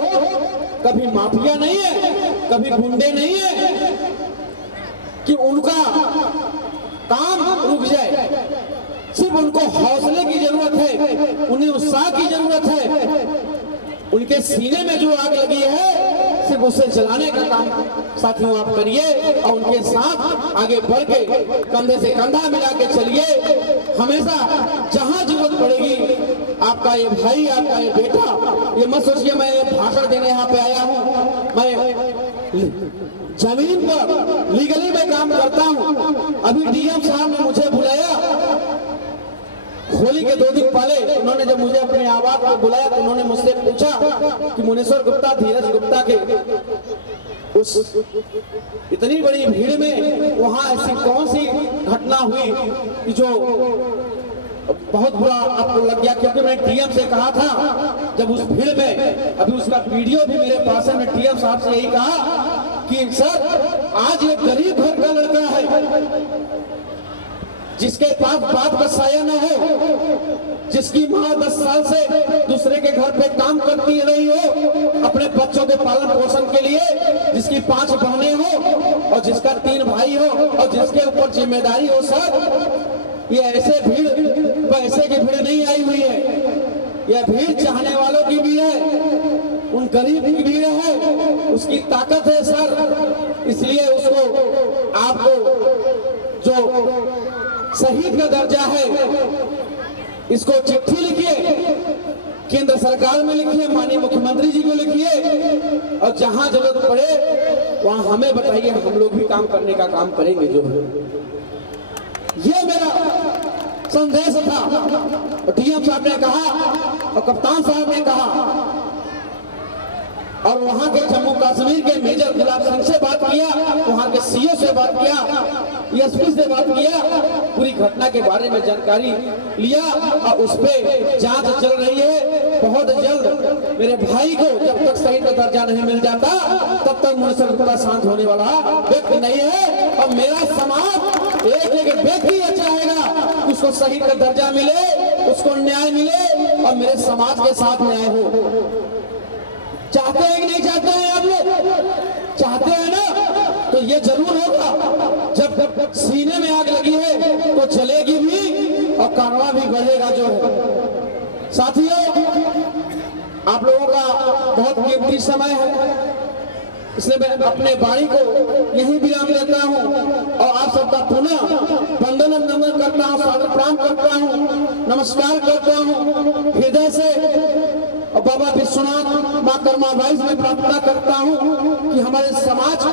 कभी माफिया नहीं है, कभी गुंडे नहीं है कि उनका काम रुक जाए। सिर्फ उनको हौसले की जरूरत है, उन्हें उत्साह की जरूरत है। उनके सीने में जो आग लगी है, सिर्फ उसे जलाने का काम साथियों आप करिए और उनके साथ आगे बढ़ के कंधे से कंधा मिला के चलिए। हमेशा जहां जरूरत पड़ेगी आपका ये भाई, आपका ये बेटा, ये मत सोचिए मैं भाषण देने यहाँ पे आया हूँ। मैं जमीन पर लीगली में काम करता हूँ। अभी डीएम साहब ने मुझे बुलाया, होली के 2 दिन पहले उन्होंने जब मुझे अपने आवास पर बुलाया तो उन्होंने मुझसे पूछा कि मुनेश्वर गुप्ता, धीरज गुप्ता के उस इतनी बड़ी भीड़ में वहां ऐसी कौन सी घटना हुई कि जो बहुत बुरा आपको लग गया? क्योंकि मैं डीएम से कहा था जब उस भीड़ में, अभी उसका वीडियो भी मेरे पास है, मैं डीएम साहब से यही कहा कि सर आज ये गरीब घर का लड़का है जिसके पास बाप का साया न हो, जिसकी माँ 10 साल से दूसरे के घर पे काम करती रही हो अपने बच्चों के पालन पोषण के लिए, जिसकी 5 बहनें हो और जिसका 3 भाई हो और जिसके ऊपर जिम्मेदारी हो। सर ये ऐसे भीड़ पैसे की भीड़ नहीं आई हुई है, यह भीड़ चाहने वालों की भी है, उन गरीब की भीड़ है, उसकी ताकत है सर। इसलिए उसको आपको जो शहीद का दर्जा है इसको चिट्ठी लिखिए, केंद्र सरकार में लिखिए, माननीय मुख्यमंत्री जी को लिखिए और जहां जरूरत पड़े वहां हमें बताइए, हम लोग भी काम करने का काम करेंगे। जो ये मेरा संदेश था। डीएम साहब ने कहा और कप्तान साहब ने कहा और वहां के जम्मू कश्मीर के मेजर गुलाब सिंह से बात किया, वहां के सीओ से बात किया, एसपी से बात किया, पूरी घटना के बारे में जानकारी लिया और उस पे जांच चल रही है। बहुत जल्द मेरे भाई को जब तक शहीद का दर्जा नहीं मिल जाता तब तक मुनेश्वर गुप्ता शांत होने वाला व्यक्ति नहीं है। और मेरा समाज एक व्यक्ति यह चाहेगा उसको शहीद का दर्जा मिले, उसको न्याय मिले और मेरे समाज के साथ न्याय हो। चाहते हैं कि नहीं चाहते हैं? आप लोग चाहते हैं ना? तो ये जरूर होगा। जब सीने में आग लगी है तो जलेगी भी और कारवा भी बढ़ेगा। जो है साथियों, आप लोगों का बहुत कीमती समय है, इसलिए मैं अपने वाणी को यही विराम देता हूँ और आप सबका पुनः वंदन अभिनंदन करता हूँ, सादर प्रणाम करता हूँ, नमस्कार करता हूँ हृदय से। और बाबा विश्वनाथ माँ कर्मा बाई से प्रार्थना करता हूँ कि हमारे समाज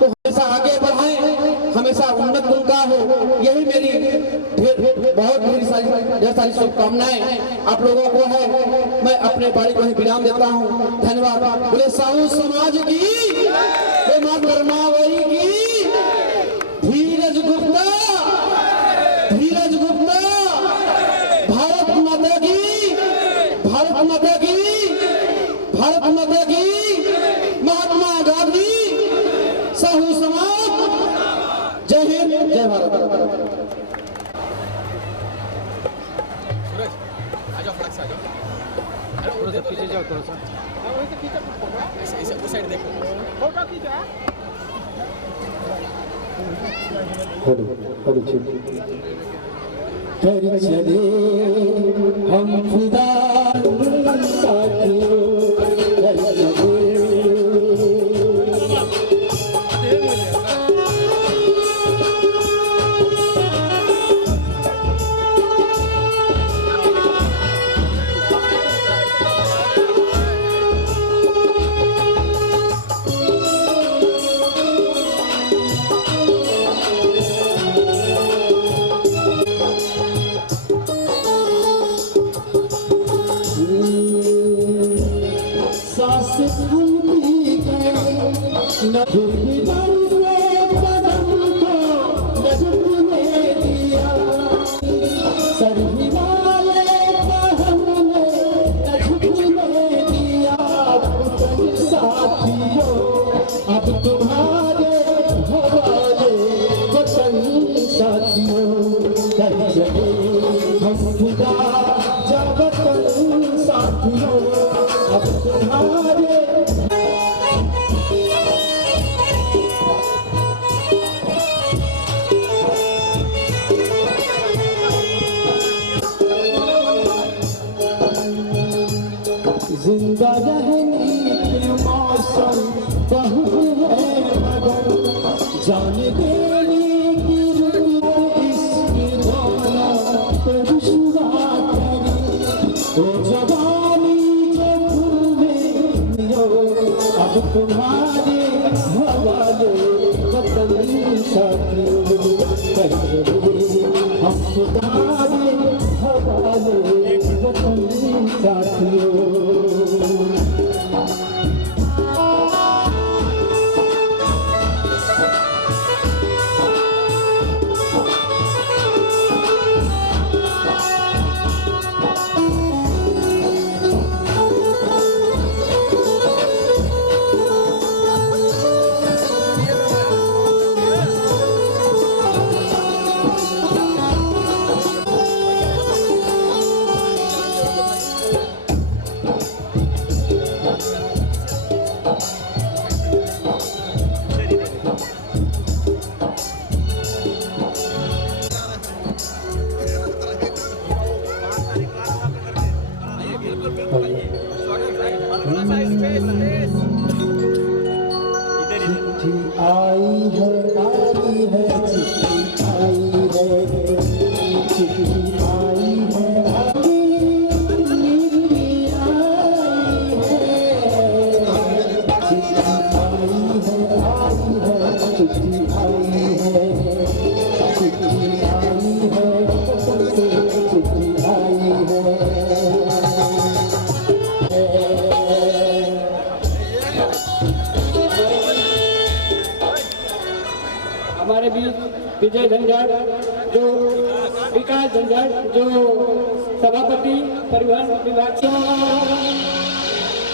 को हमेशा आगे बढ़ाएं, हमेशा उन्नत उनका हो। यही मेरी ढेर सारी शुभकामनाएं आप लोगों को है। मैं अपने बाणी को ही विराम देता हूँ। धन्यवाद। बोले साहू समाज की, माँ कर्मा बाई की, धीरज गुप्ता, धीरज गुप्ता, भारत माता की, भारत माता की, भारत थोड़ा सा पीछे जाओ, थोड़ा सा उस साइड देखो। चले हम खुदा साथियों, अब तुम्हारे हवाले वतन साथियों, चले हम खुदा जा वतन साथियों, अब तुम्हारे जिंदा रहने के मौसम बहुत है, मगर जान देने की रुत इसकी दौलत पे रुसवा करी। ओ जवानी जो भूले अब तुम्हारे हवाले वतन साथियों, हम तुम्हारे हवाले वतन साथियों। हमारे बीच विजय झंझाड़, जो विकास झंझाड़, जो सभापति परिवहन विभाग से।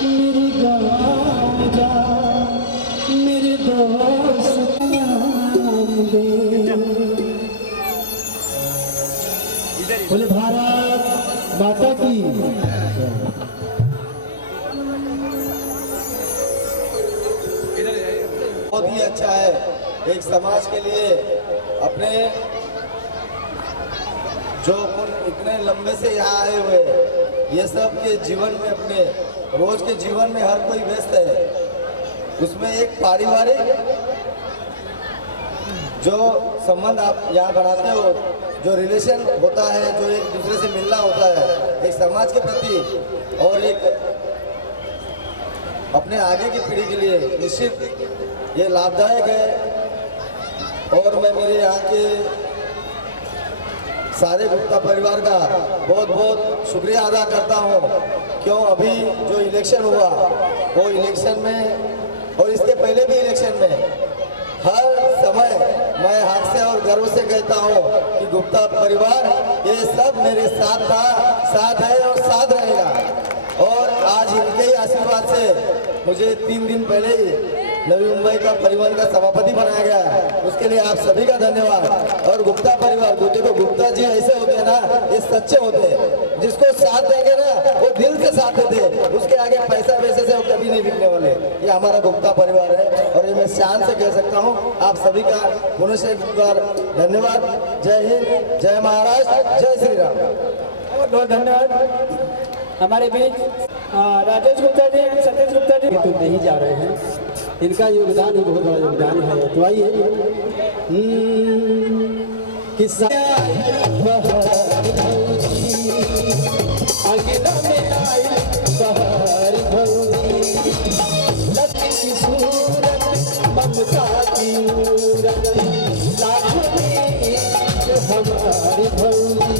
मेरे गाँव जा मेरे दोस्त बोले भारत माता की। बहुत ही अच्छा है एक समाज के लिए अपने जो इतने लंबे से यहाँ आए हुए, ये सब के जीवन में, अपने रोज के जीवन में हर कोई व्यस्त है, उसमें एक पारिवारिक जो संबंध आप यहाँ बनाते हो, जो रिलेशन होता है, जो एक दूसरे से मिलना होता है एक समाज के प्रति और एक अपने आगे की पीढ़ी के लिए, निश्चित ये लाभदायक है। और मैं मेरे यहाँ के सारे गुप्ता परिवार का बहुत बहुत शुक्रिया अदा करता हूँ। क्यों अभी जो इलेक्शन हुआ वो इलेक्शन में और इसके पहले भी इलेक्शन में हर समय मैं हाथ से और गर्व से कहता हूँ कि गुप्ता परिवार ये सब मेरे साथ था, साथ है और साथ रहेगा। और आज इनके ही आशीर्वाद से मुझे 3 दिन पहले ही नवी मुंबई का परिवहन का सभापति बनाया गया है, उसके लिए आप सभी का धन्यवाद। और गुप्ता परिवार, देखो गुप्ता जी ऐसे होते हैं ना, ये सच्चे होते हैं, जिसको साथ देंगे ना वो दिल से साथ देते हैं। हमारा गुप्ता परिवार है और ये मैं शान से कह सकता हूँ। आप सभी का पुनः से एक बार धन्यवाद। जय हिंद, जय महाराष्ट्र, जय श्री राम। बहुत बहुत धन्यवाद। हमारे बीच राजेश गुप्ता जी, सतीश गुप्ता जी तो नहीं जा रहे हैं, इनका योगदान ही बहुत बड़ा योगदान है। तो आइए किस्सा अंगना में आई बहार भौरी, लक्ष्मी की सूरत ममता की मूरत, लाखों में हमारी भौरी,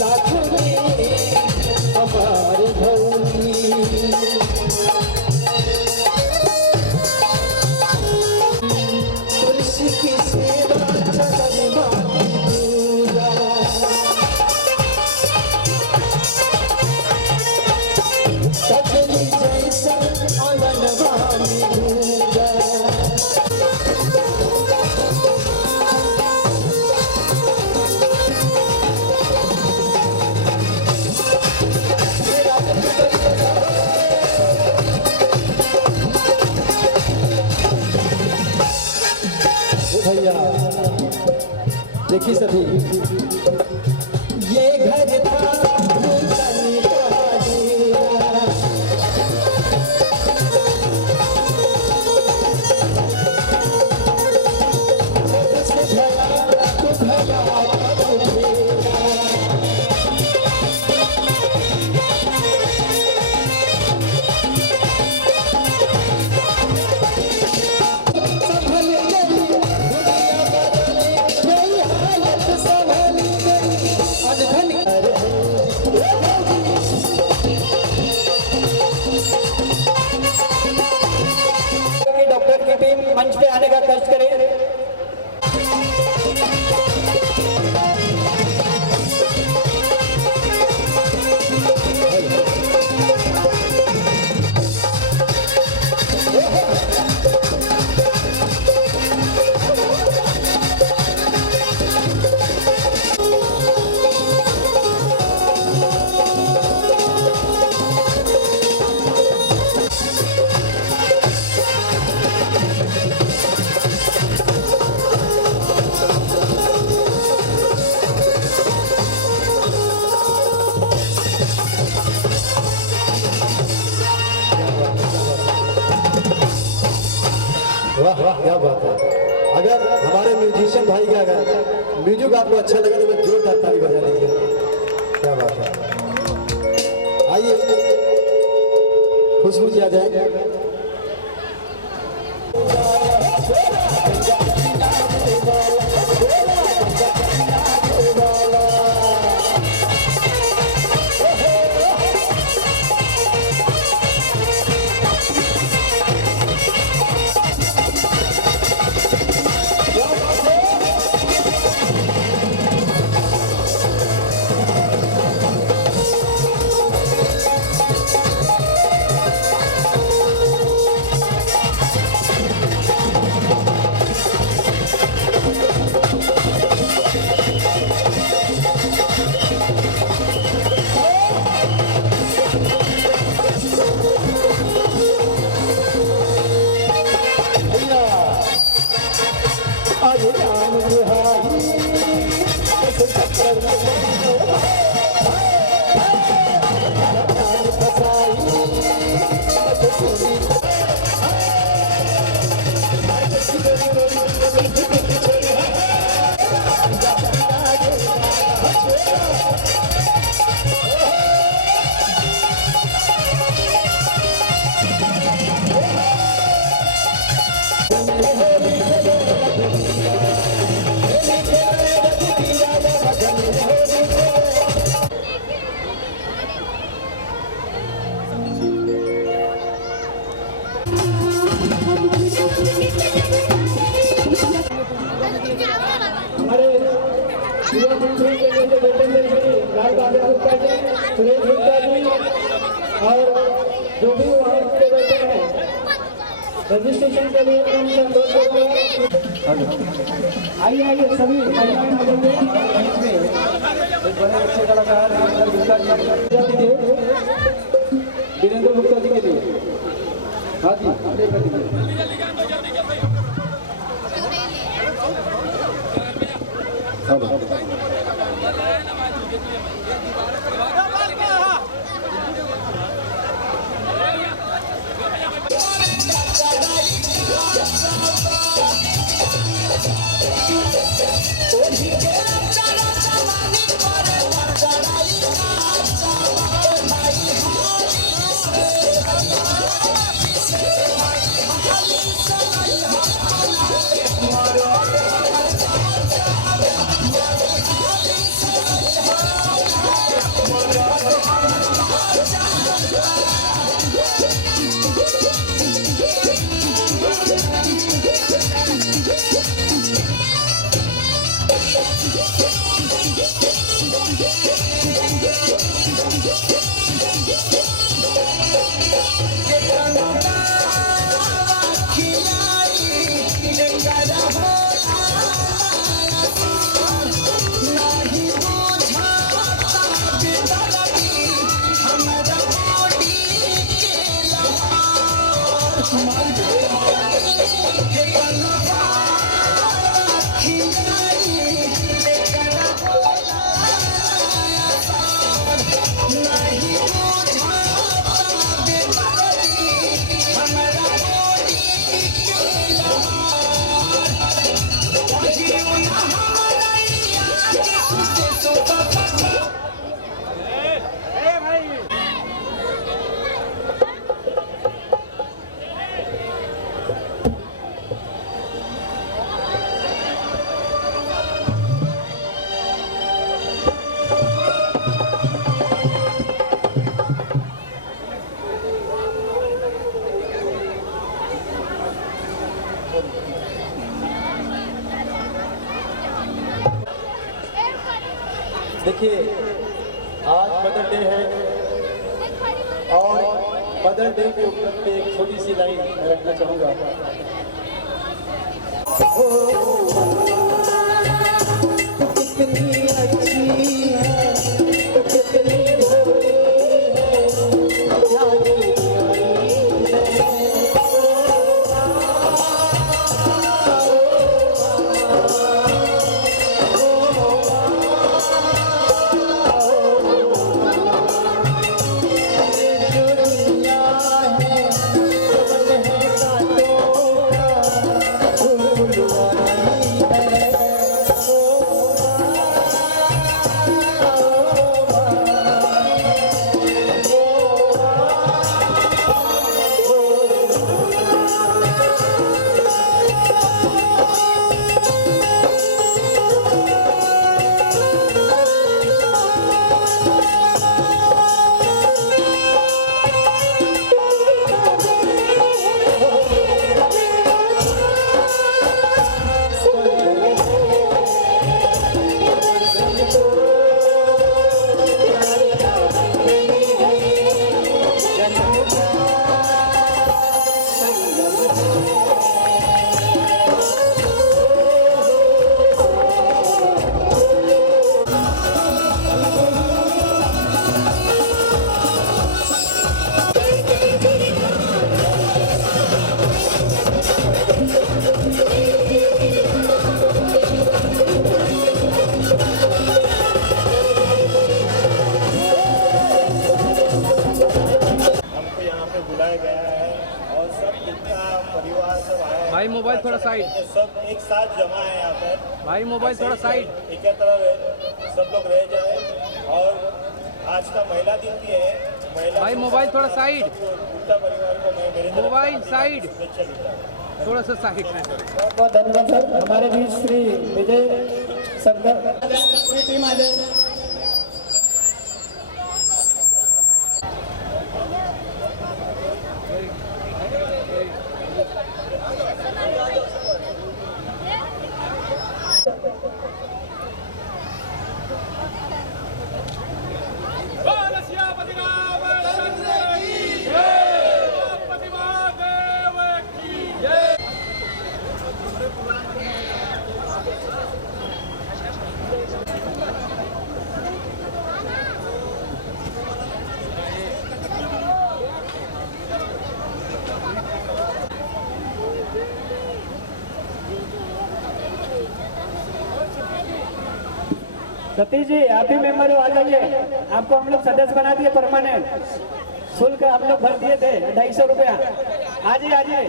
लाखों में हमारी भौरी। तुलसी की सेवा चरण माती पूजा, कजली जैसा आंगन वाली पूजा। भैया देखिए सभी, ये घर था भूतनी का डेरा, से भया तो भया तो मेरा, डॉक्टर की टीम मंच पे आने का कष्ट करे। वाह वाह, क्या बात है। अगर हमारे म्यूजिशियन भाई का अगर म्यूजिक आपको अच्छा लगे तो मैं जोरदार ताली बजा लीजिए। क्या बात है। आइए खुशबू जी आ जाए। सुरेश गुप्ता जी और जो भी वहाँ पे बैठे हैं रजिस्ट्रेशन के लिए उनसे अनुरोध करते हैं। आइए आइए सभी महिलाएं मौजूद हैं। एक बड़े अच्छे कलाकार गुप्ता जी वीरेंद्र गुप्ता जी के लिए हाथ देखिए, आज मदर डे है और मदर डे के ऊपर पे एक छोटी सी लाइन मैं रखना चाहूँगा। कितनी अच्छी है, कितनी भोली है, जाने भाई मोबाइल थोड़ा साइड, सब एक साथ जमा है यहाँ पर। भाई मोबाइल थोड़ा साइड, एकत्र सब लोग रह जाए। और आज का महिला दिन भी है। भाई मोबाइल थोड़ा साइड, पूरा परिवार को मैं मेरे मोबाइल साइड, थोड़ा सा साइड में। बहुत धन्यवाद सर। हमारे बीच श्री विजय शंकर पूरी टीम आ जाए। सतीश जी आप भी मेंबर हो, आ जाइए। आपको हम लोग सदस्य बना दिए परमानेंट। शुल्क हम लोग भर दिए थे 250 रुपया। आ जाइए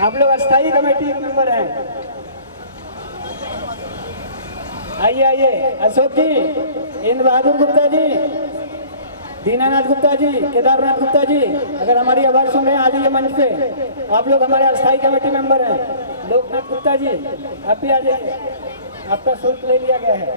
आप लोग अस्थायी कमेटी मेंबर हैं। आइए अशोक जी, इंद्र बहादुर गुप्ता जी, दीनानाथ गुप्ता जी, केदारनाथ गुप्ता जी, अगर हमारी आवाज सुन रहे हैं आ जाइए मंच पे। आप लोग हमारे अस्थायी कमेटी मेंबर हैं। लोकनाथ गुप्ता जी आप भी आ जाइए, आपका शुल्क ले लिया गया है।